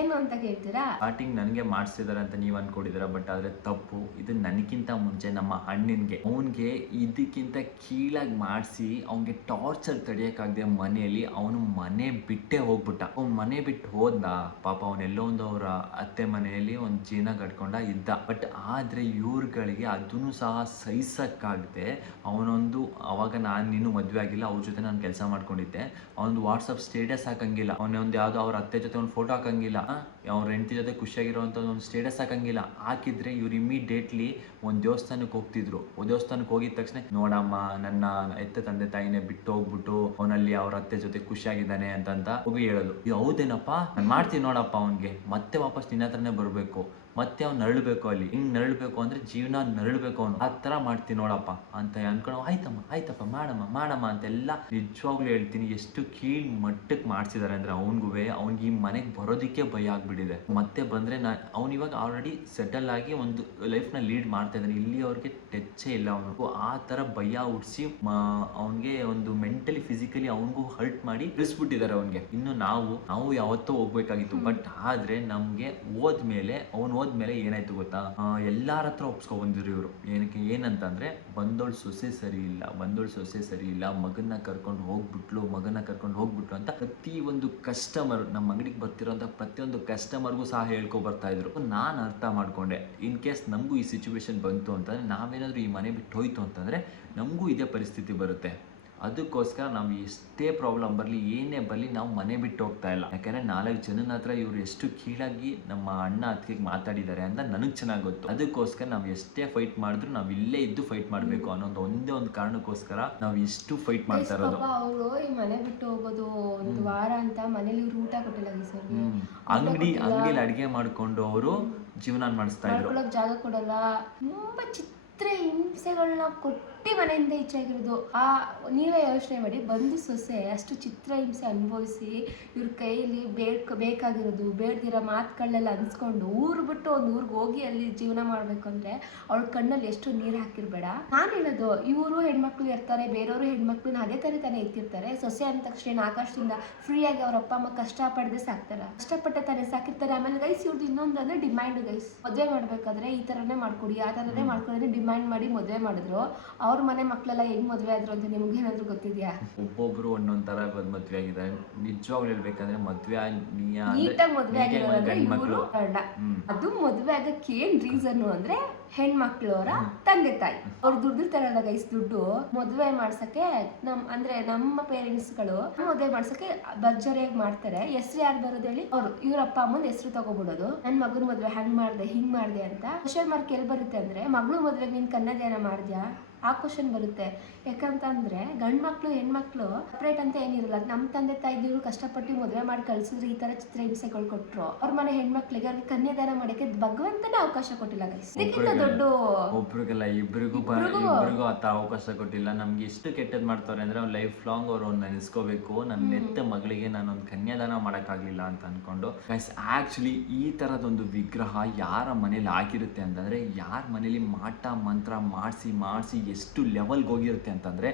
ಏನು ಅಂತ ಕೇಳ್ತೀರಾ? ಸ್ಟಾರ್ಟಿಂಗ್ ನನಗೆ ಮಾಡಿಸಿದಾರೆ ಅಂತ ನೀವ್ ಅನ್ಕೊಂಡಿದ್ದೀರಾ. ಬಟ್ ಆದ್ರೆ ತಪ್ಪು. ಇದು ನನಗಿಂತ ಮುಂಚೆ ನಮ್ಮ ಅಣ್ಣನ್ಗೆ, ಅವನ್ಗೆ ಇದಕ್ಕಿಂತ ಕೀಳಾಗಿ ಮಾಡಿಸಿ ಅವನ್ಗೆ ಟಾರ್ಚರ್ ತಡಿಯಕ್ಕಾಗದೆ ಮನೆಯಲ್ಲಿ ಅವನು ಮನೆ ಬಿಟ್ಟೇ ಹೋಗ್ಬಿಟ್ಟ. ಅವ್ನು ಮನೆ ಬಿಟ್ಟು ಹೋದ್ನ ಪಾಪ. ಅವನೆಲ್ಲೋ ಒಂದು ಅವರ ಅತ್ತೆ ಮನೆಯಲ್ಲಿ ಒಂದು ಜೀವನ ಕಟ್ಕೊಂಡ ಇದ್ದ. ಬಟ್ ಆದ್ರೆ ಇವ್ರುಗಳಿಗೆ ಅದನ್ನು ಸಹ ಸಹಿಸಕ್ಕಾಗದೆ ಅವನೊಂದು, ಅವಾಗ ನಾನು ನೀನು ಮದ್ವೆ ಆಗಿಲ್ಲ, ಅವ್ರ ಜೊತೆ ನಾನು ಕೆಲಸ ಮಾಡ್ಕೊಂಡಿದ್ದೆ, ಅವನು ವಾಟ್ಸಪ್ ಸ್ಟೇಟಸ್ ಹಾಕಂಗಿಲ್ಲ, ಅವನೊಂದು ಯಾವ್ದೋ ಅವ್ರ ಅತ್ತೆ ಜೊತೆ ಒಂದು ಫೋಟೋ ಹಾಕಂಗಿಲ್ಲ, ಅವ್ರ ಹೆಂಡತಿ ಜೊತೆ ಖುಷಿಯಾಗಿರುವಂತ ಒಂದು ಸ್ಟೇಟಸ್ ಹಾಕಂಗಿಲ್ಲ. ಹಾಕಿದ್ರೆ ಇವ್ರು ಇಮಿಡಿಯೇಟ್ಲಿ ಒಂದು ದೇವಸ್ಥಾನಕ್ಕೆ ಹೋಗ್ತಿದ್ರು. ದೇವಸ್ಥಾನಕ್ಕೆ ಹೋಗಿದ ತಕ್ಷಣ, ನೋಡಮ್ಮ ನನ್ನ ಎತ್ತ ತಂದೆ ತಾಯಿನೇ ಬಿಟ್ಟು ಹೋಗ್ಬಿಟ್ಟು ಅವನಲ್ಲಿ ಅವ್ರ ಅತ್ತೆ ಜೊತೆ ಖುಷಿಯಾಗಿದ್ದಾನೆ ಅಂತ ಹೋಗಿ ಹೇಳೋದು. ಹೌದೇನಪ್ಪ, ನಾನು ಮಾಡ್ತೀನಿ ನೋಡಪ್ಪ, ಅವನ್ಗೆ ಮತ್ತೆ ವಾಪಸ್ ನಿನ್ನ ಹತ್ರನೇ ಬರ್ಬೇಕು, ಮತ್ತೆ ಅವ್ನು ನರಳಬೇಕು. ಅಲ್ಲಿ ಹಿಂಗ್ ನರಳಬೇಕು ಅಂದ್ರೆ ಜೀವನ ನರಳಬೇಕು ಅವನು, ಆ ತರ ಮಾಡ್ತೀನಿ ನೋಡಪ್ಪ ಅಂತ ಅನ್ಕೊಂಡು, ಆಯ್ತಪ್ಪ ಮಾಡಮ್ಮ ಅಂತೆಲ್ಲ ನಿಜವಾಗ್ಲೂ ಹೇಳ್ತೀನಿ. ಎಷ್ಟು ಕೀಳ್ ಮಟ್ಟಕ್ಕೆ ಮಾಡ್ಸಿದಾರೆ ಅಂದ್ರೆ ಅವ್ನಿಗೆ ಈ ಮನೆಗೆ ಬರೋದಿಕ್ಕೆ ಭಯ ಆಗ್ಬಿಟ್ಟಿದೆ. ಮತ್ತೆ ಬಂದ್ರೆ ಅವ್ನು ಇವಾಗ ಆಲ್ರೆಡಿ ಸೆಟಲ್ ಆಗಿ ಒಂದು ಲೈಫ್ ನ ಲೀಡ್ ಮಾಡ್ತಾ ಇದ್ದಾನೆ. ಇಲ್ಲಿ ಅವ್ರಿಗೆ ಟಚ್ಚೇ ಇಲ್ಲ. ಅವನಿಗೂ ಆ ತರ ಭಯ ಹುಡ್ಸಿ ಅವನ್ಗೆ ಒಂದು ಮೆಂಟಲಿ ಫಿಸಿಕಲಿ ಅವನಿಗೂ ಹರ್ಟ್ ಮಾಡಿ ಇಳಿಸ್ಬಿಟ್ಟಿದ್ದಾರೆ ಅವನ್ಗೆ. ಇನ್ನು ನಾವು ಯಾವತ್ತೂ ಹೋಗ್ಬೇಕಾಗಿತ್ತು. ಬಟ್ ಆದ್ರೆ ನಮ್ಗೆ ಹೋದ್ಮೇಲೆ ಏನಾಯ್ತು ಗೊತ್ತಾ, ಎಲ್ಲಾರ ಹತ್ರ ಒಪ್ಸ್ಕೊ ಬಂದಿರು ಇವ್ರು. ಏನಂತಂದ್ರೆ, ಬಂದೋಳ್ ಸೊಸೆ ಸರಿ ಇಲ್ಲ, ಮಗನ್ನ ಕರ್ಕೊಂಡು ಹೋಗ್ಬಿಟ್ಲು ಅಂತ ಪ್ರತಿ ಒಂದು ಕಸ್ಟಮರ್, ನಮ್ಮ ಅಂಗಡಿಗೆ ಬರ್ತಿರೋಂಥ ಪ್ರತಿಯೊಂದು ಕಸ್ಟಮರ್ಗೂ ಸಹ ಹೇಳ್ಕೊ ಬರ್ತಾ ಇದ್ರು. ನಾನು ಅರ್ಥ ಮಾಡ್ಕೊಂಡೆ, ಇನ್ ಕೇಸ್ ನಮಗೂ ಈ ಸಿಚುವೇಶನ್ ಬಂತು ಅಂತಂದ್ರೆ, ನಾವೇನಾದ್ರೂ ಈ ಮನೆ ಬಿಟ್ಟು ಹೋಯ್ತು ಅಂತಂದ್ರೆ ನಮಗೂ ಇದೇ ಪರಿಸ್ಥಿತಿ ಬರುತ್ತೆ. ಅದಕ್ಕೋಸ್ಕರ ನಾವು ಎಷ್ಟೇ ಪ್ರಾಬ್ಲಮ್ ಬರಲಿ ಏನೇ ಬರಲಿ ನಾವು ಮನೆ ಬಿಟ್ಟು ಹೋಗ್ತಾ ಇಲ್ಲ. ಯಾಕಂದರೆ 4 ಜನನ ಹತ್ರ ಇವರು ಎಷ್ಟು ಕೀಳಾಗಿ ನಮ್ಮ ಅಣ್ಣ ಅತ್ತಿಗೆ ಮಾತಾಡಿದ್ದಾರೆ ಅಂತ ನನಗೆ ಚೆನ್ನಾಗಿ ಗೊತ್ತು. ಅದಕ್ಕೋಸ್ಕರ ನಾವು ಎಷ್ಟೇ ಫೈಟ್ ಮಾಡಿದ್ರು ನಾವು ಇಲ್ಲೇ ಇದ್ದು ಫೈಟ್ ಮಾಡಬೇಕು ಅನ್ನೋದು ಒಂದೇ ಒಂದು ಕಾರಣಕ್ಕೋಸ್ಕರ ನಾವು ಇಷ್ಟು ಫೈಟ್ ಮಾಡ್ತಾ ಇರೋದು. ಅವರು ಈ ಮನೆ ಬಿಟ್ಟು ಹೋಗೋದು ಒಂದು ವಾರ ಅಂತ ಮನೇಲಿ ಇವ್ರು ಊಟ ಕೊಟ್ಟಿಲ್ಲ ಸರ್. ಅಂಗಡಿಲಿ ಅಡಿಗೆ ಮಾಡ್ಕೊಂಡು ಅವರು ಜೀವನ ಮಾಡಿಸ್ತಾ ಇದ್ರು. ಜಾಗ ಕೊಡಲ್ಲ, ತುಂಬಾ ಚಿತ್ರ ಹಿಂಸೆಗಳನ್ನ ಕೊಟ್ಟು ಮನೆಯಿಂದ ಈಚೆ ಆಗಿರೋದು. ನೀವೇ ಯೋಚನೆ ಮಾಡಿ, ಬಂದು ಸೊಸೆ ಅಷ್ಟು ಚಿತ್ರ ಹಿಂಸೆ ಅನುಭವಿಸಿ ಇವ್ರ ಕೈಲಿ ಬೇಕಾಗಿರೋದು ಬೇಡ್ದಿರೋ ಮಾತುಗಳನ್ನೆಲ್ಲ ಅನ್ಸ್ಕೊಂಡು ಊರು ಬಿಟ್ಟು ಒಂದು ಊರಿಗೆ ಹೋಗಿ ಅಲ್ಲಿ ಜೀವನ ಮಾಡ್ಬೇಕು ಅಂದ್ರೆ ಅವಳ ಕಣ್ಣಲ್ಲಿ ಎಷ್ಟು ನೀರು ಹಾಕಿರ್ಬೇಡ. ನಾನು ಹೇಳೋದು, ಇವರು ಹೆಣ್ಮಕ್ಳು ಇರ್ತಾರೆ, ಬೇರೆಯವರು ಹೆಣ್ಮಕ್ಳನ್ನ ಅದೇ ತಾನೇ ಇರ್ತಿರ್ತಾರೆ. ಸೊಸೆ ಅಂದ ತಕ್ಷಣ ಆಕಾಶದಿಂದ ಫ್ರೀಯಾಗಿ ಅವ್ರ ಅಪ್ಪ ಅಮ್ಮ ಕಷ್ಟಪಡದೆ ಸಾಕ್ತಾರ, ಕಷ್ಟಪಟ್ಟೆ ತಾನೇ ಸಾಕಿರ್ತಾರೆ. ಆಮೇಲೆ ಗೈಸ್ ಇವ್ರದ್ದು ಇನ್ನೊಂದು ಅಂದ್ರೆ ಡಿಮ್ಯಾಂಡ್. ಗೈಸ್ ಮದುವೆ ಮಾಡ್ಬೇಕಾದ್ರೆ ಈ ತರನೇ ಮಾಡ್ಕೊಡಿ, ಆ ತರನೇ ಮಾಡ್ಕೊಡಿ ಡಿಮ್ಯಾಂಡ್ ಮಾಡಿ ಮದುವೆ ಮಾಡಿದ್ರು. ಅವ್ರ ಮನೆ ಮಕ್ಕಳೆಲ್ಲ ಹೆಂಗ್ ಮದುವೆ ಆದ್ರು ಅಂತ ನಿಮ್ಗೆ ಏನಾದ್ರು ಗೊತ್ತಿದ್ಯಾ? ಒಬ್ಬೊಬ್ರು ಒಂದೊಂದ್ ತರ ಮದ್ವೆ ಆಗಿದ್ದಾರೆ. ನಿಜವಾಗ್ಲೂ ಹೇಳ್ಬೇಕಂದ್ರೆ ಮದ್ವೆ ನೀಟಾಗಿ ಮದ್ವೆ ಆಗಿರೋದ್ರೆ ಇವರು ಕಾರಣ. ಅದು ಮದ್ವೆ ಆಗಕ್ಕೆ ಏನ್ ರೀಸನ್ ಅಂದ್ರೆ ಹೆಣ್ಮಕ್ಳವರ ತಂದೆ ತಾಯಿ ಅವ್ರು ದುಡ್ದಿರ್ತಾರಲ್ಲ ಗೈಸ್, ದುಡ್ಡು ಮದುವೆ ಮಾಡ್ಸಕ್ಕೆ ನಮ್ಮ ಪೇರೆಂಟ್ಸ್ ಗಳು ಮದುವೆ ಮಾಡ್ಸಕ್ಕೆ ಭರ್ಜರಿಯಾಗಿ ಮಾಡ್ತಾರೆ. ಹೆಸರು ಯಾರು ಬರೋದು ಹೇಳಿ? ಅವ್ರು ಇವ್ರ ಅಪ್ಪ ಅಮ್ಮನ ಹೆಸರು ತಗೋಬಿಡೋದು. ನನ್ ಮಗನ ಮದ್ವೆ ಹಂಗ್ ಮಾಡ್ದೆ ಹಿಂಗ್ ಮಾಡ್ದೆ ಅಂತ. ಕ್ವಶನ್ ಮಾರ್ಕ್ ಎಲ್ಲಿ ಬರುತ್ತೆ ಅಂದ್ರೆ, ಮಗಳು ಮದ್ವೆಗೆ ನೀನ್ ಕನ್ಯಾದಾನ ಮಾಡ್ದ್ಯಾ? ಆ ಕ್ವಶನ್ ಬರುತ್ತೆ. ಯಾಕಂತಂದ್ರೆ ಗಂಡ್ ಮಕ್ಳು ಹೆಣ್ಮಕ್ಳು ಸಪ್ರೇಟ್ ಅಂತ ಏನಿರಲ್ಲ. ನಮ್ಮ ತಂದೆ ತಾಯಿಗಳು ಕಷ್ಟಪಟ್ಟು ಮದುವೆ ಮಾಡಿ ಕಳ್ಸಿದ್ರೆ ಈ ತರ ಚಿತ್ರ ಹಿಂಸೆಗಳು ಕೊಟ್ರು. ಅವ್ರ ಮನೆ ಹೆಣ್ಮಕ್ಳಿಗೆ ಅವ್ರಿಗೆ ಕನ್ಯಾದಾನ ಮಾಡಕ್ಕೆ ಭಗವಂತನೇ ಅವಕಾಶ ಕೊಟ್ಟಿಲ್ಲ ಗೈಸ್. ಇದಕ್ಕಿಂತ ದೊಡ್ಡ ಒಬ್ರಿಗೆಲ್ಲ ಇಬ್ರಿಗೂ ಆತ ಅವಕಾಶ ಕೊಟ್ಟಿಲ್ಲ. ನಮ್ಗೆ ಎಷ್ಟು ಕೆಟ್ಟದ್ ಮಾಡ್ತಾರೆ ಅಂದ್ರೆ ಅವ್ರು ಲೈಫ್ ಲಾಂಗ್ ಅವ್ರು ನೆನೆಸ್ಕೋಬೇಕು, ನನ್ನ ನೆತ್ತ ಮಗಳಿಗೆ ನಾನೊಂದು ಕನ್ಯಾದಾನ ಮಾಡಕ್ಕಾಗ್ಲಿಲ್ಲ ಅಂತ ಅನ್ಕೊಂಡು. ಗೈಸ್ ಆಕ್ಚುಲಿ ಈ ತರದೊಂದು ವಿಗ್ರಹ ಯಾರ ಮನೇಲಿ ಆಗಿರುತ್ತೆ ಅಂತಂದ್ರೆ, ಯಾರ ಮನೇಲಿ ಮಾಟ ಮಂತ್ರ ಮಾಡಿಸಿ ಎಷ್ಟು ಲೆವೆಲ್ಗೆ ಹೋಗಿರುತ್ತೆ ಅಂತಂದ್ರೆ,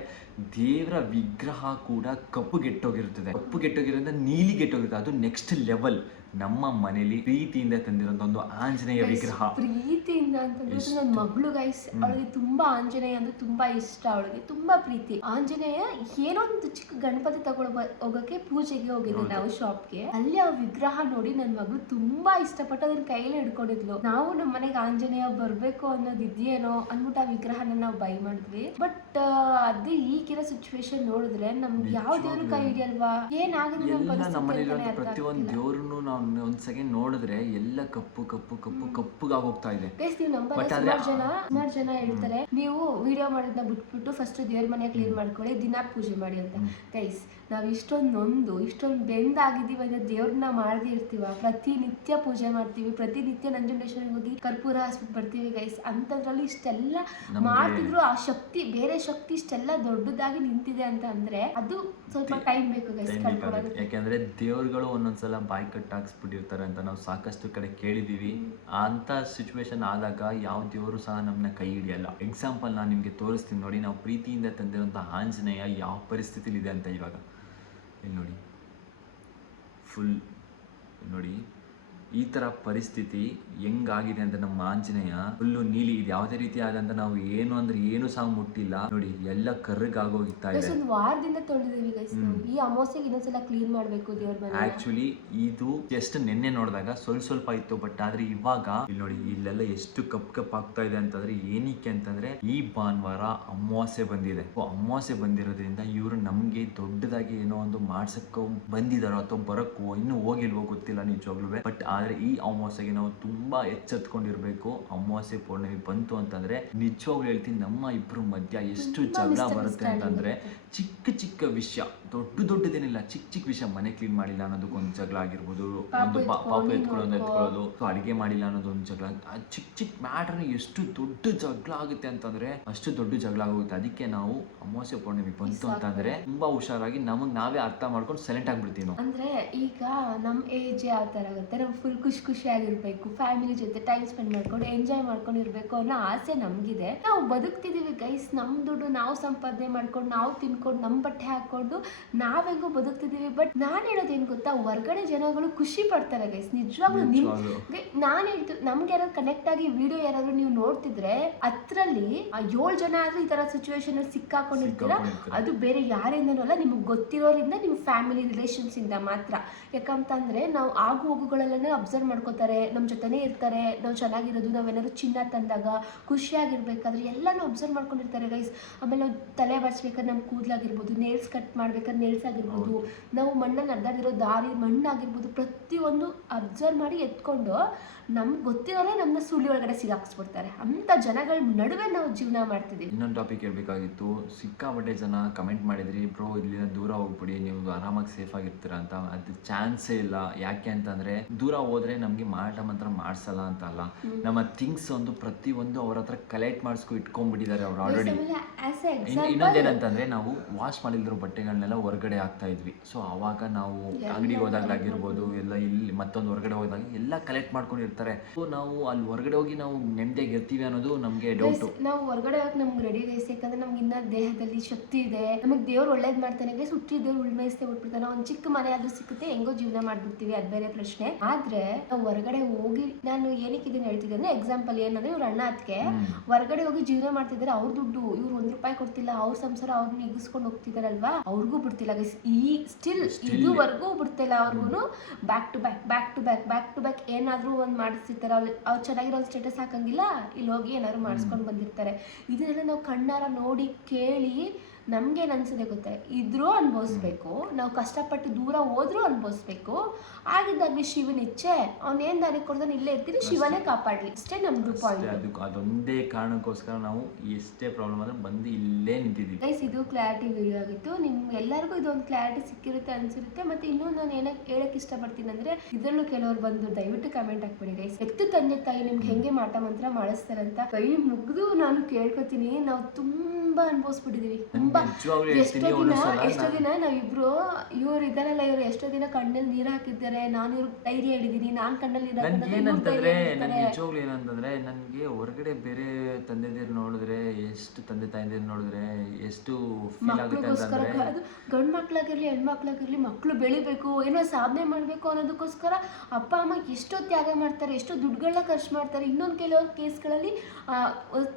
ದೇವರ ವಿಗ್ರಹ ಕೂಡ ಕಪ್ಪುಗೆಟ್ಟೋಗಿರ್ತದೆ. ಕಪ್ಪುಗೆಟ್ಟೋಗಿರೋದ್ರಿಂದ ನೀಲಿಗೆಟ್ಟೋಗಿರುತ್ತೆ. ಅದು ನೆಕ್ಸ್ಟ್ ಲೆವೆಲ್. ನಮ್ಮ ಮನೇಲಿ ಪ್ರೀತಿಯಿಂದ ತಂದಿರೋಂಥ ಒಂದು ಆಂಜನೇಯ ವಿಗ್ರಹ. ಪ್ರೀತಿಯಿಂದ ಅಂತಂದ್ರೆ ನನ್ನ ಮಗಳು ಗೈಸ್, ಅವಳಿಗೆ ತುಂಬಾ ಆಂಜನೇಯ ಅಂದ್ರೆ ತುಂಬಾ ಇಷ್ಟ, ಅವಳಿಗೆ ತುಂಬಾ ಪ್ರೀತಿ. ಆಂಜನೇಯ ಏನೋ ಒಂದು ಚಿಕ್ಕ ಗಣಪತಿ ಹೋಗಕ್ಕೆ ಪೂಜೆಗೆ ಹೋಗಿದ್ವಿ ನಾವು ಶಾಪ್ಗೆ. ಅಲ್ಲಿ ಆ ವಿಗ್ರಹ ನೋಡಿ ನನ್ನ ಮಗಳು ತುಂಬಾ ಇಷ್ಟಪಟ್ಟು ಅದನ್ನ ಕೈಯಲ್ಲಿ ಹಿಡ್ಕೊಂಡಿದ್ಲು. ನಾವು ನಮ್ಮ ಮನೆಗೆ ಆಂಜನೇಯ ಬರ್ಬೇಕು ಅನ್ನೋದು ಇದೆಯೇನೋ ಅಂದ್ಬಿಟ್ಟು ಆ ವಿಗ್ರಹನ ನಾವು ಬೈ ಮಾಡಿದ್ವಿ. ಬಟ್ ಅದೇ ಈಗಿರೋ ಸಿಚುವೇಶನ್ ನೋಡಿದ್ರೆ ನಮ್ಗೆ ಯಾವ ದೇವ್ರ ಕೈ ಹಿಡಿಯಲ್ವಾ, ಏನಾಗಿದೆ ಪ್ರತಿಯೊಂದು ದೇವ್ರನ್ನು ನಾವು ಒಂದ್ ಸೆಕೆಂಡ್ ನೋಡಿದ್ರೆ ಎಲ್ಲ ಕಪ್ಪುಗಾಗಿ ಹೋಗ್ತಾ ಇದೆ. ಸುಮಾರು ಜನ ಹೇಳ್ತಾರೆ, ನೀವು ವಿಡಿಯೋ ಮಾಡೋದನ್ನ ಬಿಟ್ಬಿಟ್ಟು ಫಸ್ಟ್ ದೇವ್ರ ಮನೆ ಕ್ಲೀನ್ ಮಾಡ್ಕೊಳ್ಳಿ, ದಿನ ಪೂಜೆ ಮಾಡಿ ಅಂತ. ಗೈಸ್ ನಾವ್ ಇಷ್ಟೊಂದು ಬೆಂದಾಗಿದ್ದೀವಿ ಅಂದ್ರೆ ದೇವ್ರನ್ನ ಮಾಡದೇ ಇರ್ತೀವ? ಪ್ರತಿನಿತ್ಯ ಪೂಜೆ ಮಾಡ್ತೀವಿ, ಪ್ರತಿನಿತ್ಯ ನಂಜುಂಡೇಶ್ವರಿಗೆ ಹೋಗಿ ಕರ್ಪೂರ ಹಾಸ್ಬಿಟ್ಟು ಬರ್ತೀವಿ ಗೈಸ್. ಅಂತದ್ರಲ್ಲಿ ಇಷ್ಟೆಲ್ಲ ಮಾಡ್ತಿದ್ರು ಆ ಶಕ್ತಿ, ಬೇರೆ ಶಕ್ತಿ ಇಷ್ಟೆಲ್ಲ ದೊಡ್ಡದಾಗಿ ನಿಂತಿದೆ ಅಂತ ಅಂದ್ರೆ ಅದು ಸ್ವಲ್ಪ ಟೈಮ್ ಬೇಕು ಗೈಸ್ ಕಳ್ಕೊಳ್ಳೋದು. ಯಾಕಂದ್ರೆ ದೇವ್ರುಗಳು ಒಂದೊಂದ್ಸಲ ಬಾಯಿ ಕಟ್ ಹಾಕ್ಸ್ಬಿಟ್ಟಿರ್ತಾರೆ ಅಂತ ನಾವು ಸಾಕಷ್ಟು ಕಡೆ ಕೇಳಿದೀವಿ. ಅಂತ ಸಿಚುವೇಶನ್ ಆದಾಗ ಯಾವ ದೇವರು ಸಹ ನಮ್ಮನ್ನ ಕೈ ಹಿಡಿಯಲ್ಲ. ಎಕ್ಸಾಂಪಲ್ ನಾನು ನಿಮ್ಗೆ ತೋರಿಸ್ತೀನಿ ನೋಡಿ. ನಾವು ಪ್ರೀತಿಯಿಂದ ತಂದಿರೋಂಥ ಆಂಜನೇಯ ಯಾವ ಪರಿಸ್ಥಿತಿಲಿ ಇದೆ ಅಂತ ಇವಾಗ ಇಲ್ಲಿ ನೋಡಿ. ಫುಲ್ ನೋಡಿ ಈ ತರ ಪರಿಸ್ಥಿತಿ ಹೆಂಗಾಗಿದೆ ಅಂತ ನಮ್ಮ ಆಂಜನೇಯ ಫುಲ್ಲು ನೀಲಿ. ಇದು ಯಾವುದೇ ರೀತಿ ಆದಂತ ನಾವು ಏನು ಸಹ ಮುಟ್ಟಿಲ್ಲ ನೋಡಿ, ಎಲ್ಲ ಕರ್ರಗಾಗೋಗಿತ್ತಾ ಇದೆ. ಒಂದು ವಾರದಿಂದ ತೊಳೆದಿದ್ದೀವಿ ಗೈಸ್. ಈ ಅಮಾವಾಸ್ಯೆಗೆ ಇನ್ನೊಂದ್ಸಲ ಕ್ಲೀನ್ ಮಾಡಬೇಕು ದೇವ್ರ ಮನೆ. ಆಕ್ಚುಲಿ ಇದು ಜಸ್ಟ್ ನಿನ್ನೆ ನೋಡಿದಾಗ ಸ್ವಲ್ಪ ಇತ್ತು, ಬಟ್ ಆದ್ರೆ ಇವಾಗ ಇಲ್ಲಿ ನೋಡಿ ಇಲ್ಲೆಲ್ಲ ಎಷ್ಟು ಕಪ್ ಆಗ್ತಾ ಇದೆ ಅಂತಂದ್ರೆ ಏನಕ್ಕೆ ಅಂತಂದ್ರೆ ಈ ಭಾನುವಾರ ಅಮಾವಾಸ್ಯೆ ಬಂದಿದೆ. ಅಮಾವಾಸ್ಯೆ ಬಂದಿರೋದ್ರಿಂದ ಇವರು ನಮ್ಗೆ ದೊಡ್ಡದಾಗಿ ಏನೋ ಒಂದು ಮಾಡ್ಸಕ್ಕೆ ಬಂದಿದಾರೋ ಅಥವಾ ಬರಕ್ಕೋ ಇನ್ನೂ ಹೋಗಿಲ್ವೋ ಗೊತ್ತಿಲ್ಲ ನಿಜವಾಗ್ಲೂ. ಬಟ್ ಆದ್ರೆ ಈ ಅಮಾವಾಸ್ಯೆಗೆ ನಾವು ತುಂಬಾ ಎಚ್ಚೆತ್ಕೊಂಡಿರ್ಬೇಕು. ಅಮಾವಾಸ್ಯೆ ಪೌರ್ಣಮಿ ಬಂತು ಅಂತಂದ್ರೆ ನಿಜವಾಗ್ಲೂ ಹೇಳ್ತೀನಿ, ನಮ್ಮ ಇಬ್ರು ಮಧ್ಯ ಎಷ್ಟು ಜಗಳ ಬರುತ್ತೆ ಅಂತಂದ್ರೆ, ಚಿಕ್ಕ ವಿಷಯ, ದೊಡ್ಡದೇನಿಲ್ಲ, ಚಿಕ್ಕ ವಿಷಯ, ಮನೆ ಕ್ಲೀನ್ ಮಾಡಿಲ್ಲ ಅನ್ನೋದಕ್ಕೆ ಒಂದು ಜಗಳ ಆಗಿರ್ಬೋದು, ಒಂದು ಪಾಪ ಎತ್ಕೊಳ್ಳೋದು, ಅಡಿಗೆ ಮಾಡಿಲ್ಲ ಅನ್ನೋದು ಒಂದು ಜಗಳ. ಚಿಕ್ಕ ಮ್ಯಾಟರ್ನ ಎಷ್ಟು ದೊಡ್ಡ ಜಗಳ ಆಗುತ್ತೆ ಅಂತಂದ್ರೆ ಅಷ್ಟು ದೊಡ್ಡ ಜಗಳ ಆಗುತ್ತೆ. ಅದಕ್ಕೆ ನಾವು ಅಮಾವಾಸ್ಯೆ ಪೌರ್ಣಮಿ ಬಂತು ಅಂತಂದ್ರೆ ತುಂಬಾ ಹುಷಾರಾಗಿ ನಮಗ್ ನಾವೇ ಅರ್ಥ ಮಾಡ್ಕೊಂಡು ಸೈಲೆಂಟ್ ಆಗ್ಬಿಡ್ತೀವಿ ನಾವು. ಅಂದ್ರೆ ಈಗ ನಮ್ ಏಜ್ ಯಾವ ತರ ಆಗುತ್ತೆ, ನಾವು ಫುಲ್ ಖುಷಿಯಾಗಿರ್ಬೇಕು, ಫ್ಯಾಮಿಲಿ ಜೊತೆ ಟೈಮ್ ಸ್ಪೆಂಡ್ ಮಾಡ್ಕೊಂಡು ಎಂಜಾಯ್ ಮಾಡ್ಕೊಂಡು ಇರ್ಬೇಕು ಅನ್ನೋ ಆಸೆ ನಮ್ಗಿದೆ. ನಾವು ಬದುಕ್ತಿದೀವಿ ಗೈಸ್, ನಮ್ ದುಡ್ಡು ನಾವು ಸಂಪಾದನೆ ಮಾಡ್ಕೊಂಡು, ನಾವು ತಿನ್ಕೊಂಡು, ನಮ್ ಬಟ್ಟೆ ಹಾಕೊಂಡು ನಾವೆಂಗೋ ಬದುಕ್ತಿದೀವಿ. ಬಟ್ ನಾನ್ ಹೇಳೋದು ಏನ್ ಗೊತ್ತಾ, ಹೊರ್ಗಡೆ ಜನಗಳು ಖುಷಿ ಪಡ್ತಾರೆ ಗೈಸ್ ನಿಜವಾಗ್ಲೂ. ನಾನ್ ಹೇಳ್ತು, ನಮ್ಗೆ ಯಾರಾದ್ರು ಕನೆಕ್ಟ್ ಆಗಿ ವಿಡಿಯೋ ಯಾರಾದ್ರೂ ನೀವು ನೋಡ್ತಿದ್ರೆ ಅದ್ರಲ್ಲಿ 7 ಜನ ಆದ್ರೂ ಈ ತರ ಸಿಚುವೇಶನ್ ಅಲ್ಲಿ ಸಿಕ್ಕಾಕೊಂಡಿರ್ತೀರಾ. ಅದು ಬೇರೆ ಯಾರಿಂದನೂ ಅಲ್ಲ, ನಿಮ್ಗೆ ಗೊತ್ತಿರೋದ್ರಿಂದ, ನಿಮ್ ಫ್ಯಾಮಿಲಿ ರಿಲೇಷನ್ಸ್ ಇಂದ ಮಾತ್ರ. ಯಾಕಂತಂದ್ರೆ ನಾವು ಆಗು ಹೋಗುಗಳೆಲ್ಲ ಅಬ್ಸರ್ವ್ ಮಾಡ್ಕೋತಾರೆ, ನಮ್ಮ ಜೊತೆನೇ ಇರ್ತಾರೆ, ನಾವು ಚೆನ್ನಾಗಿರೋದು, ನಾವೇನಾದ್ರು ಚಿನ್ನ ತಂದಾಗ ಖುಷಿಯಾಗಿರ್ಬೇಕಾದ್ರೆ ಎಲ್ಲನೂ ಅಬ್ಸರ್ವ್ ಮಾಡ್ಕೊಂಡಿರ್ತಾರೆ ಗೈಸ್. ಆಮೇಲೆ ನಾವು ತಲೆ ಬಾಚ್ಬೇಕಾದ್ರೆ ನಮ್ಮ ಕೂದಲಾಗಿರ್ಬೋದು, ನೇಲ್ಸ್ ಕಟ್ ಮಾಡ್ಬೇಕಾದ್ರೆ ನೇಲ್ಸ್ ಆಗಿರ್ಬೋದು, ನಾವು ಮಣ್ಣಲ್ಲಿ ನಡೆದಾಡಿರೋ ದಾರಿ ಮಣ್ಣಾಗಿರ್ಬೋದು, ಪ್ರತಿಯೊಂದು ಅಬ್ಸರ್ವ್ ಮಾಡಿ ಎತ್ಕೊಂಡು ನಮ್ಗೆ ಗೊತ್ತಿರೋದೇ ನಮ್ಮನ್ನ ಸುಳ್ಳಿ ಒಳಗಡೆ ಸಿಗಾಕ್ಸ್ಬಿಡ್ತಾರೆ. ಅಂಥ ಜನಗಳ ನಡುವೆ ನಾವು ಜೀವನ ಮಾಡ್ತಿದ್ದೀವಿ. ಇನ್ನೊಂದು ಟಾಪಿಕ್ ಹೇಳ್ಬೇಕಾಗಿತ್ತು. ಸಿಕ್ಕಾಪಟ್ಟೆ ಜನ ಕಮೆಂಟ್ ಮಾಡಿದ್ರಿ, ಬ್ರೋ ಇಲ್ಲಿಂದ ದೂರ ಹೋಗ್ಬಿಡಿ, ನೀವು ಆರಾಮಾಗಿ ಸೇಫ್ ಆಗಿರ್ತೀರ ಅಂತ. ಅದು ಚಾನ್ಸೇ ಇಲ್ಲ. ಯಾಕೆ ಅಂತಂದ್ರೆ ದೂರ ಹೋದ್ರೆ ನಮಗೆ ಮಾರಾಟ ಮಾತ್ರ ಮಾಡಿಸಲ್ಲ ಅಂತ ಅಲ್ಲ, ನಮ್ಮ ಥಿಂಗ್ಸ್ ಒಂದು ಪ್ರತಿಯೊಂದು ಅವ್ರ ಹತ್ರ ಕಲೆಕ್ಟ್ ಮಾಡಿಸ್ಕೊ ಇಟ್ಕೊಂಡ್ಬಿಟ್ಟಿದ್ದಾರೆ ಅವ್ರು ಆಲ್ರೆಡಿ. ಇನ್ನೊಂದೇನಂತಂದ್ರೆ ನಾವು ವಾಶ್ ಮಾಡಿಲ್ದಿರೋ ಬಟ್ಟೆಗಳನ್ನೆಲ್ಲ ಹೊರಗಡೆ ಹಾಕ್ತಾ ಇದ್ವಿ. ಸೊ ಅವಾಗ ನಾವು ಅಂಗಡಿಗೆ ಹೋದಾಗ್ಲಾಗಿರ್ಬೋದು, ಎಲ್ಲ ಇಲ್ಲಿ ಮತ್ತೊಂದು ಹೊರಗಡೆ ಹೋದಾಗ ಎಲ್ಲ ಕಲೆಕ್ಟ್ ಮಾಡ್ಕೊಂಡಿರ್ತಾರೆ. ಸೊ ನಾವು ಅಲ್ಲಿ ಹೊರಗಡೆ ಹೋಗಿ ನಾವು ನೆಮ್ಮದಿಯಾಗಿ ಇರ್ತೀವಿ ಅನ್ನೋದು ನಮಗೆ ಡೌಟು. ನಾವು ಹೊರಗಡೆ ಹೋಗಿ ನಮ್ಗೆ ರೆಡಿ ಗೈಸ್, ಯಾಕಂದ್ರೆ ನಮ್ಗೆ ಇನ್ನ ದೇಹದಲ್ಲಿ ಶಕ್ತಿ ಇದೆ, ನಮಗೆ ದೇವ್ರು ಒಳ್ಳೇದು ಮಾಡ್ತಾನೆ ಗೈಸ್. ಹುಟ್ಟಿ ದೇವ್ರು ಉಳ್ಮೇಯಿಸ್ತೇ ಬಿಟ್ಬಿಡ್ತಾನೆ. ಒಂದು ಚಿಕ್ಕ ಮನೆ ಆದ್ರೂ ಸಿಕ್ಕುತ್ತೆ, ಹೆಂಗೋ ಜೀವನ ಮಾಡ್ಬಿಡ್ತೀವಿ, ಅದು ಬೇರೆ ಪ್ರಶ್ನೆ. ಆದ್ರೆ ನಾವು ಹೊರಗಡೆ ಹೋಗಿ, ನಾನು ಏನಕ್ಕೆ ಇದನ್ನ ಹೇಳ್ತಿದ್ದೆ ಅಂದ್ರೆ ಎಕ್ಸಾಂಪಲ್ ಏನಂದ್ರೆ, ಇವ್ರ ಅಣ್ಣ ಅದಕ್ಕೆ ಹೊರಗಡೆ ಹೋಗಿ ಜೀವನ ಮಾಡ್ತಿದ್ದಾರೆ, ಅವ್ರ ದುಡ್ಡು ಇವ್ರು ₹1 ಕೊಡ್ತಿಲ್ಲ, ಅವ್ರ ಸಂಸಾರ ಅವ್ರನ್ನ ಇಗಿಸ್ಕೊಂಡು ಹೋಗ್ತಿದಾರಲ್ವಾ, ಅವ್ರಿಗೂ ಬಿಡ್ತಿಲ್ಲ ಗೈಸ್. ಈ ಸ್ಟಿಲ್ ಇದುವರೆಗೂ ಬಿಡ್ತಿಲ್ಲ ಅವ್ರಿಗೂ. ಬ್ಯಾಕ್ ಟು ಬ್ಯಾಕ್ ಏನಾದ್ರೂ ಒಂದು ಮಾಡಿಸ್ತಿರ್ತಾರೆ. ಅವ್ರು ಚೆನ್ನಾಗಿರೋ ಒಂದು ಸ್ಟೇಟಸ್ ಹಾಕಂಗಿಲ್ಲ, ಇಲ್ಲಿ ಹೋಗಿ ಏನಾದ್ರು ಮಾಡಿಸ್ಕೊಂಡು ಬಂದಿರ್ತಾರೆ. ಇದನ್ನೆಲ್ಲ ನಾವು ಕಣ್ಣಾರ ನೋಡಿ ಕೇಳಿ ನಮ್ಗೇನು ಅನ್ಸದೆ ಗೊತ್ತೆ, ಇದ್ರೂ ಅನುಭವಿಸ್ಬೇಕು, ನಾವು ಕಷ್ಟಪಟ್ಟು ದೂರ ಹೋದ್ರೂ ಅನುಭವಿಸ್ಬೇಕು. ಆಗಿದ್ದಾಗಲಿ ಶಿವನ ಇಚ್ಛೆ, ಅವ್ನೇನು ದಾರಿ ಕೊಡ್ತಾನೆ ಇಲ್ಲೇ ಇರ್ತೀನಿ, ಶಿವನೇ ಕಾಪಾಡಲಿ, ಅಷ್ಟೇ ನಮ್ದು ಪಾಯಿಂಟ್. ಅದೊಂದೇ ಕಾರಣಕ್ಕೋಸ್ಕರ ನಾವು ಎಷ್ಟೇ ಪ್ರಾಬ್ಲಮ್ ಆದ್ರೂ ಬಂದು ಇಲ್ಲೇ ನಿಂತಿದ್ದೀವಿ ಗೈಸ್. ಇದು ಕ್ಲಾರಿಟಿ ವಿಡಿಯೋ ಆಗಿತ್ತು. ನಿಮ್ಗೆ ಎಲ್ಲರಿಗೂ ಇದೊಂದು ಕ್ಲಾರಿಟಿ ಸಿಕ್ಕಿರುತ್ತೆ ಅನ್ಸಿರುತ್ತೆ. ಮತ್ತೆ ಇನ್ನೂ ನಾನು ಏನಕ್ಕೆ ಹೇಳಕ್ ಇಷ್ಟಪಡ್ತೀನಿ ಅಂದ್ರೆ, ಇದರಲ್ಲೂ ಕೆಲವರು ಬಂದು ದಯವಿಟ್ಟು ಕಮೆಂಟ್ ಹಾಕ್ಬೇಡಿ ಗೈಸ್, ಎತ್ತು ತಂದೆ ತಾಯಿ ನಿಮ್ಗೆ ಹೆಂಗೆ ಮಾಟ ಮಂತ್ರ ಮಾಡಿಸ್ತಾರಂತ ಕೈ ಮುಗಿದು ನಾನು ಕೇಳ್ಕೊತೀನಿ. ನಾವು ತುಂಬಾ ಅನುಭವಿಸ್ಬಿಟ್ಟಿದೀವಿ. ಎಷ್ಟೋ ದಿನ ನಾವಿಬ್ರು ಇವ್ರು ಇದ್ದಾರಲ್ಲ, ಇವ್ರು ಎಷ್ಟೋ ದಿನ ಕಣ್ಣಲ್ಲಿ ನೀರು ಹಾಕಿದ್ದಾರೆ, ನಾನು ಇವ್ರಿಗೆ ಧೈರ್ಯ ಹೇಳಿದೀನಿ, ನಾನ್ ಕಣ್ಣಲ್ಲಿ ನೀರು ಏನಂತಂದ್ರೆ ನಿಜವಾಗ್ಲು ಏನಂತಂದ್ರೆ, ನನ್ಗೆ ಹೊರಗಡೆ ಬೇರೆ ತಂದೆದಿರು ನೋಡಿದ್ರೆ, ಎಷ್ಟು ತಂದೆ ತಾಯಿದಿರು ನೋಡಿದ್ರೆ ಎಷ್ಟು ಫೀಲ್ ಆಗುತ್ತೆ ಅಂತಂದ್ರೆ, ಅದು ಗಂಡು ಮಕ್ಳಾಗಿರ್ಲಿ ಹೆಣ್ಮಕ್ಳಾಗಿರ್ಲಿ, ಮಕ್ಳು ಬೆಳಿಬೇಕು, ಏನೋ ಸಾಧನೆ ಮಾಡ್ಬೇಕು ಅನ್ನೋದಕ್ಕೋಸ್ಕರ ಅಪ್ಪ ಅಮ್ಮ ಎಷ್ಟೋ ತ್ಯಾಗ ಮಾಡ್ತಾರೆ, ಎಷ್ಟೋ ದುಡ್ಡುಗಳನ್ನ ಖರ್ಚು ಮಾಡ್ತಾರೆ. ಇನ್ನೊಂದು ಕೆಲವು ಕೇಸ್ಗಳಲ್ಲಿ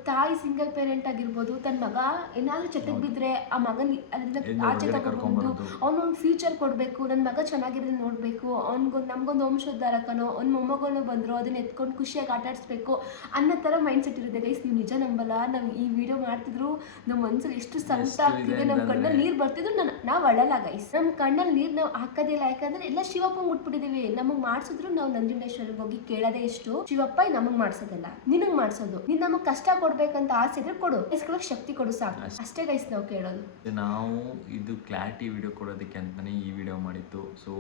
ತಾಯಿ ಸಿಂಗಲ್ ಪೇರೆಂಟ್ ಆಗಿರ್ಬೋದು, ತನ್ನ ಮಗ ಏನಾದ್ರೂ ಚಟಕ್ ಬಿದ್ರೆ ಆ ಮಗನ ಅಲ್ಲಿಂದ ಆಚೆ ತಗೊಂಡು ಅವ್ನೊಂದು ಫ್ಯೂಚರ್ ಕೊಡ್ಬೇಕು, ನನ್ನ ಮಗ ಚೆನ್ನಾಗಿರೋದನ್ನ ನೋಡ್ಬೇಕು, ನಮ್ಗೊಂದು ವಂಶೋದ್ಧಾರಕನೋ ಒಂದು ಮೊಮ್ಮಗನೋ ಬಂದ್ರು ಅದನ್ನ ಎತ್ಕೊಂಡು ಖುಷಿಯಾಗಿ ಆಟಾಡಿಸ್ಬೇಕು ಅನ್ನೋ ತರ ಮೈಂಡ್ ಸೆಟ್ ಇರುತ್ತೆ ಗೈಸ್. ನೀವು ನಿಜ ನಂಬಲ್ಲ, ನಾವು ಈ ವಿಡಿಯೋ ಮಾಡ್ತಿದ್ರು ನಮ್ಮ ಮನ್ಸಲ್ಲಿ ಎಷ್ಟು ಸಂಕಟ ಆಗ್ತಿದೆ, ನಮ್ಮ ಕಣ್ಣಲ್ಲಿ ನೀರು ಬರ್ತಿದ್ರು. ನಾವು ಅಳಲ್ಲ ಗೈಸ್, ನಮ್ಮ ಕಣ್ಣಲ್ಲಿ ನೀರು ನಾವು ಹಾಕೋದಿಲ್ಲ. ಯಾಕಂದ್ರೆ ಎಲ್ಲ ಶಿವಪ್ಪಂಗ್ ಮುಟ್ಬಿಟ್ಟಿದೀವಿ. ನಮಗ್ ಮಾಡ್ಸಿದ್ರು ನಾವು ನಂಜುಂಡೇಶ್ವರಿಗೆ ಹೋಗಿ ಕೇಳೋದೇ ಎಷ್ಟು, ಶಿವಪ್ಪ ನಮಗ್ ಮಾಡ್ಸೋದಲ್ಲ, ನಿನಗ್ ಮಾಡ್ಸೋದು. ನೀನ್ ನಮಗ್ ಕಷ್ಟ ಕೊಡ್ಬೇಕಂತ ಆಸೆ ಇದ್ರೆ ಕೊಡು, ಇಸ್ಕೊಳಕ್ ಶಕ್ತಿ ಕೊಡು, ಸಾಕು, ಅಷ್ಟೇ ಗೈಸ್ ನಾವು ಕೇಳೋದು. ನಾವು ಇದು ಕ್ಲಾರಿಟಿ ವಿಡಿಯೋ ಕೊಡೋದಕ್ಕೆ ಅಂತಾನೆ ಈ ವಿಡಿಯೋ ಮಾಡಿತ್ತು. ಸೊ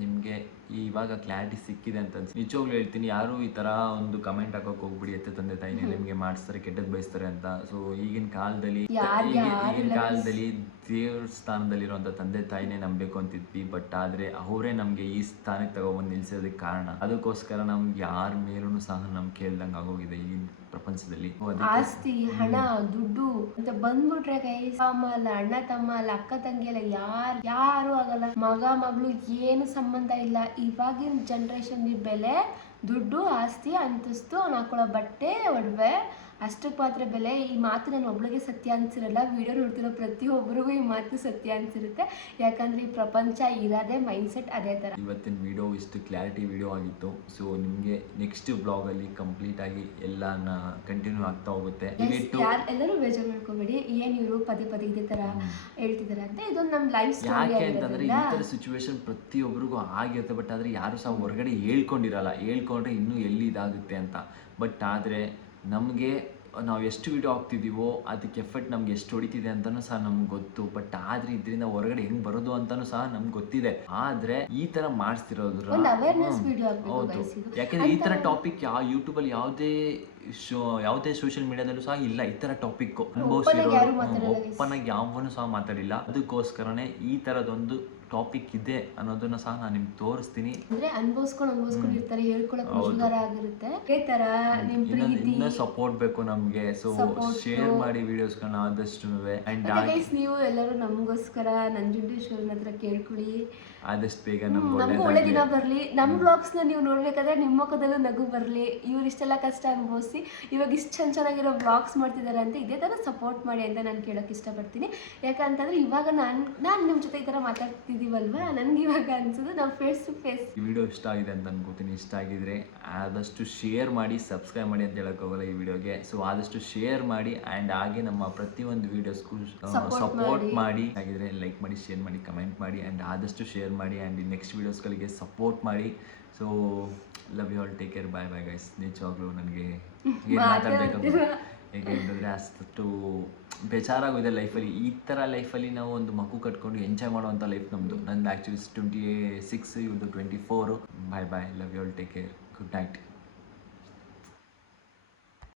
ನಿಮಗೆ ಇವಾಗ ಕ್ಲಾರಿಟಿ ಸಿಕ್ಕಿದೆ ಅಂತ ಅನ್ಸಿ ನಿಜವಾಗ್ಲೂ ಹೇಳ್ತೀನಿ. ಯಾರು ಈ ತರ ಒಂದು ಕಮೆಂಟ್ ಹಾಕೋಕೆ ಹೋಗ್ಬಿಡಿ, ಎತ್ತ ತಂದೆ ತಾಯಿನೇ ನಿಮಗೆ ಮಾಡಿಸ್ತಾರೆ, ಕೆಟ್ಟದ್ದು ಬಯಸ್ತಾರೆ ಅಂತ. ಸೊ ಈಗಿನ ಕಾಲದಲ್ಲಿ ದೇವ್ರ ಸ್ಥಾನದಲ್ಲಿರುವಂಥ ತಂದೆ ತಾಯಿನೇ ನಂಬಬೇಕು ಅಂತಿದ್ವಿ. ಬಟ್ ಆದರೆ ಅವರೇ ನಮಗೆ ಈ ಸ್ಥಾನಕ್ಕೆ ತಗೊಬಂದು ನಿಲ್ಸೋದಕ್ಕೆ ಕಾರಣ. ಅದಕ್ಕೋಸ್ಕರ ನಮ್ಗೆ ಯಾರ ಮೇಲೂ ಸಹ ನಂಬಿಕೆ ಇಲ್ದಂಗೆ ಆಗೋಗಿದೆ ಈ ಪ್ರಪಂಚದಲ್ಲಿ. ಆಸ್ತಿ, ಹಣ, ದುಡ್ಡು ಅಂತ ಬಂದ್ಬಿಟ್ರೆ ಗೈಸ್, ಅಮ್ಮ ಅಲ್ಲ, ಅಣ್ಣ ತಮ್ಮ ಅಲ್ಲ, ಅಕ್ಕ ತಂಗಿ ಅಲ್ಲ, ಯಾರು ಆಗಲ್ಲ. ಮಗ ಮಗಳು ಏನು ಸಂಬಂಧ ಇಲ್ಲ. ಇವಾಗಿನ ಜನ್ರೇಷನ್ ಬೆಲೆ ದುಡ್ಡು, ಆಸ್ತಿ, ಅಂತಸ್ತು, ಅವ್ನು ಹಾಕೊಳ್ಳೋ ಬಟ್ಟೆ, ಒಡವೆ, ಅಷ್ಟಕ್ಕೆ ಮಾತ್ರ ಬೆಲೆ. ಈ ಮಾತು ನಾನು ಒಬ್ಳಿಗೆ ಸತ್ಯ ಅನ್ಸಿರಲ್ಲ, ವಿಡಿಯೋ ನೋಡ್ತಿರೋ ಪ್ರತಿಯೊಬ್ಬರಿಗೂ ಈ ಮಾತು ಸತ್ಯ ಅನ್ಸಿರುತ್ತೆ. ಯಾಕಂದ್ರೆ ಈ ಪ್ರಪಂಚ ಇರೋದೇ ಮೈಂಡ್ಸೆಟ್ ಅದೇ ತರ. ಇವತ್ತಿನ ವಿಡಿಯೋ ಇಷ್ಟು ಕ್ಲಾರಿಟಿ ವಿಡಿಯೋ ಆಗಿತ್ತು. ಸೊ ನಿಮಗೆ ನೆಕ್ಸ್ಟ್ ಬ್ಲಾಗ್ ಅಲ್ಲಿ ಕಂಪ್ಲೀಟ್ ಆಗಿ ಎಲ್ಲಾನ ಕಂಟಿನ್ಯೂ ಆಗ್ತಾ ಹೋಗುತ್ತೆ. ಎಲ್ಲರೂ ಬೇಜಾರು ಮಾಡ್ಕೋಬೇಡಿ, ಏನ್ ಇವರು ಪದೇ ಪದೇ ಇದೇ ತರ ಹೇಳ್ತಿದ್ದಾರೆ ಅಂತ. ಇದೊಂದು ನಮ್ಮ ಲೈಫ್ ಸ್ಟೋರಿ. ಯಾಕೆ ಅಂತಂದ್ರೆ ಈ ತರ ಸಿಚುವೇಶನ್ ಪ್ರತಿಯೊಬ್ಬರಿಗೂ ಆಗಿರುತ್ತೆ. ಬಟ್ ಆದ್ರೆ ಯಾರು ಸಹ ಹೊರಗಡೆ ಹೇಳ್ಕೊಂಡಿರಲ್ಲ. ಹೇಳ್ಕೊಂಡ್ರೆ ಇನ್ನೂ ಎಲ್ಲಿ ಇದಾಗುತ್ತೆ ಅಂತ. ಬಟ್ ಆದ್ರೆ ನಮಗೆ ನಾವು ಎಷ್ಟು ವಿಡಿಯೋ ಹಾಕ್ತಿದ್ದೀವೋ ಅದಕ್ಕೆ ಎಫೆಕ್ಟ್ ನಮ್ಗೆ ಎಷ್ಟು ಹೊಡಿತಿದೆ ಅಂತಲೂ ಸಹ ನಮ್ಗೆ ಗೊತ್ತು. ಬಟ್ ಆದ್ರೆ ಇದರಿಂದ ಹೊರಗಡೆ ಹೆಂಗ್ ಬರೋದು ಅಂತಾನು ಸಹ ನಮ್ಗೆ ಗೊತ್ತಿದೆ. ಆದ್ರೆ ಈ ತರ ಮಾಡಿಸ್ತಿರೋದ್ರ ಹೌದು, ಯಾಕಂದ್ರೆ ಈ ತರ ಟಾಪಿಕ್ ಯೂಟ್ಯೂಬಲ್ಲಿ ಯಾವುದೇ ಸೋಷಿಯಲ್ ಮೀಡಿಯಾದಲ್ಲೂ ಸಹ ಇಲ್ಲ. ಈ ತರ ಟಾಪಿಕ್ ಓಪನ್ ಆಗಿ ಯಾವನು ಸಹ ಮಾತಾಡಿಲ್ಲ. ಅದಕ್ಕೋಸ್ಕರನೇ ಈ ತರದೊಂದು ಟಾಪಿಕ್ ಇದೆ ಅನ್ನೋದನ್ನ ಸಹ ನಾನು ನಿಮ್ಗೆ ತೋರಿಸ್ತೀನಿ. ಅಂದ್ರೆ ಅನ್ಭವಿಸ್ಕೊಂಡು ಇರ್ತಾರೆ, ಹೇಳ್ಕೊಳಕ್ ಮುಜುಗರ ಆಗಿರುತ್ತೆ. ಅದೇ ತರ ನಿಮ್ ಪ್ರೀತಿ ಇನ್ನೂ ಸಪೋರ್ಟ್ ಬೇಕು ನಮ್ಗೆ. ಸೊ ಶೇರ್ ಮಾಡಿ ವಿಡಿಯೋಸ್ಗಳನ್ನ ಆದಷ್ಟು. ನೀವು ಎಲ್ಲರೂ ನಮಗೋಸ್ಕರ ನಂಜುಂಡೇಶ್ವರನ ಹತ್ರ ಕೇಳ್ಕೊಳ್ಳಿ, ಆದಷ್ಟು ಬೇಗ ನಮಗೂ ಒಳ್ಳೆ ದಿನ ಬರ್ಲಿ. ನಮ್ಮ ವ್ಲಾಗ್ಸ್ ನ ನೀವು ನೋಡ್ಬೇಕಾದ್ರೆ ನಿಮ್ಮ ಮುಖದಲ್ಲೂ ನಗು ಬರ್ಲಿ. ಇವ್ರು ಇಷ್ಟೆಲ್ಲ ಕಷ್ಟ ಅನುಭವಿಸಿ ಇವಾಗ ಇಷ್ಟು ಚೆನ್ನಾಗಿರೋ ವ್ಲಾಗ್ಸ್ ಮಾಡ್ತಿದ್ದಾರೆ ಅಂತ ಇದೇ ತರ ಸಪೋರ್ಟ್ ಮಾಡಿ ಅಂತ ನಾನು ಕೇಳೋಕೆ ಇಷ್ಟಪಡ್ತೀನಿ. ಯಾಕಂತಂದ್ರೆ ಇವಾಗ ನಾನು ನಿಮ್ಮ ಜೊತೆ ಈ ತರ ಮಾತಾಡ್ತಿದ್ದೀನಿ ಇದೀವಲ್ವಾ ನನ್ಗೆ ಇವಾಗ ಅನ್ಸೋದು ನಾವು ಫೇಸ್ ಟು ಫೇಸ್. ಈ ವಿಡಿಯೋ ಇಷ್ಟ ಆಗಿದೆ ಅಂತ ಅನ್ಕೋತೀನಿ. ಇಷ್ಟ ಆಗಿದ್ರೆ ಆದಷ್ಟು ಶೇರ್ ಮಾಡಿ, ಸಬ್ಸ್ಕ್ರೈಬ್ ಮಾಡಿ ಅಂತ ಹೇಳೋಕ್ಕೋಗಲ್ಲ ಈ ವಿಡಿಯೋಗೆ. ಸೊ ಆದಷ್ಟು ಶೇರ್ ಮಾಡಿ ಆ್ಯಂಡ್ ಹಾಗೆ ನಮ್ಮ ಪ್ರತಿಯೊಂದು ವೀಡಿಯೋಸ್ಗೂ ಸಪೋರ್ಟ್ ಮಾಡಿ. ಹಾಗಿದ್ರೆ ಲೈಕ್ ಮಾಡಿ, ಶೇರ್ ಮಾಡಿ, ಕಮೆಂಟ್ ಮಾಡಿ ಆ್ಯಂಡ್ ಆದಷ್ಟು ಶೇರ್ ಮಾಡಿ ಆ್ಯಂಡ್ ನೆಕ್ಸ್ಟ್ ವೀಡಿಯೋಸ್ಗಳಿಗೆ ಸಪೋರ್ಟ್ ಮಾಡಿ. So love you all, take care, bye bye guys. ನಿಜವಾಗ್ಲೂ ನನಗೆ ಏನು ಮಾತಾಡಬೇಕಂತ ಹೇಗೆ ಅಂತಂದರೆ ಅಷ್ಟು ಬೇಜಾರಾಗಿದೆ ಲೈಫಲ್ಲಿ. ಈ ಥರ ಲೈಫಲ್ಲಿ ನಾವು ಒಂದು ಮಗು ಕಟ್ಕೊಂಡು ಎಂಜಾಯ್ ಮಾಡುವಂಥ ಲೈಫ್ ನಮ್ಮದು. ನಂದು ಆ್ಯಕ್ಚುಲಿ 26, ಇವ್ರದ್ದು 24. Bye bye, love you all, take care, good night.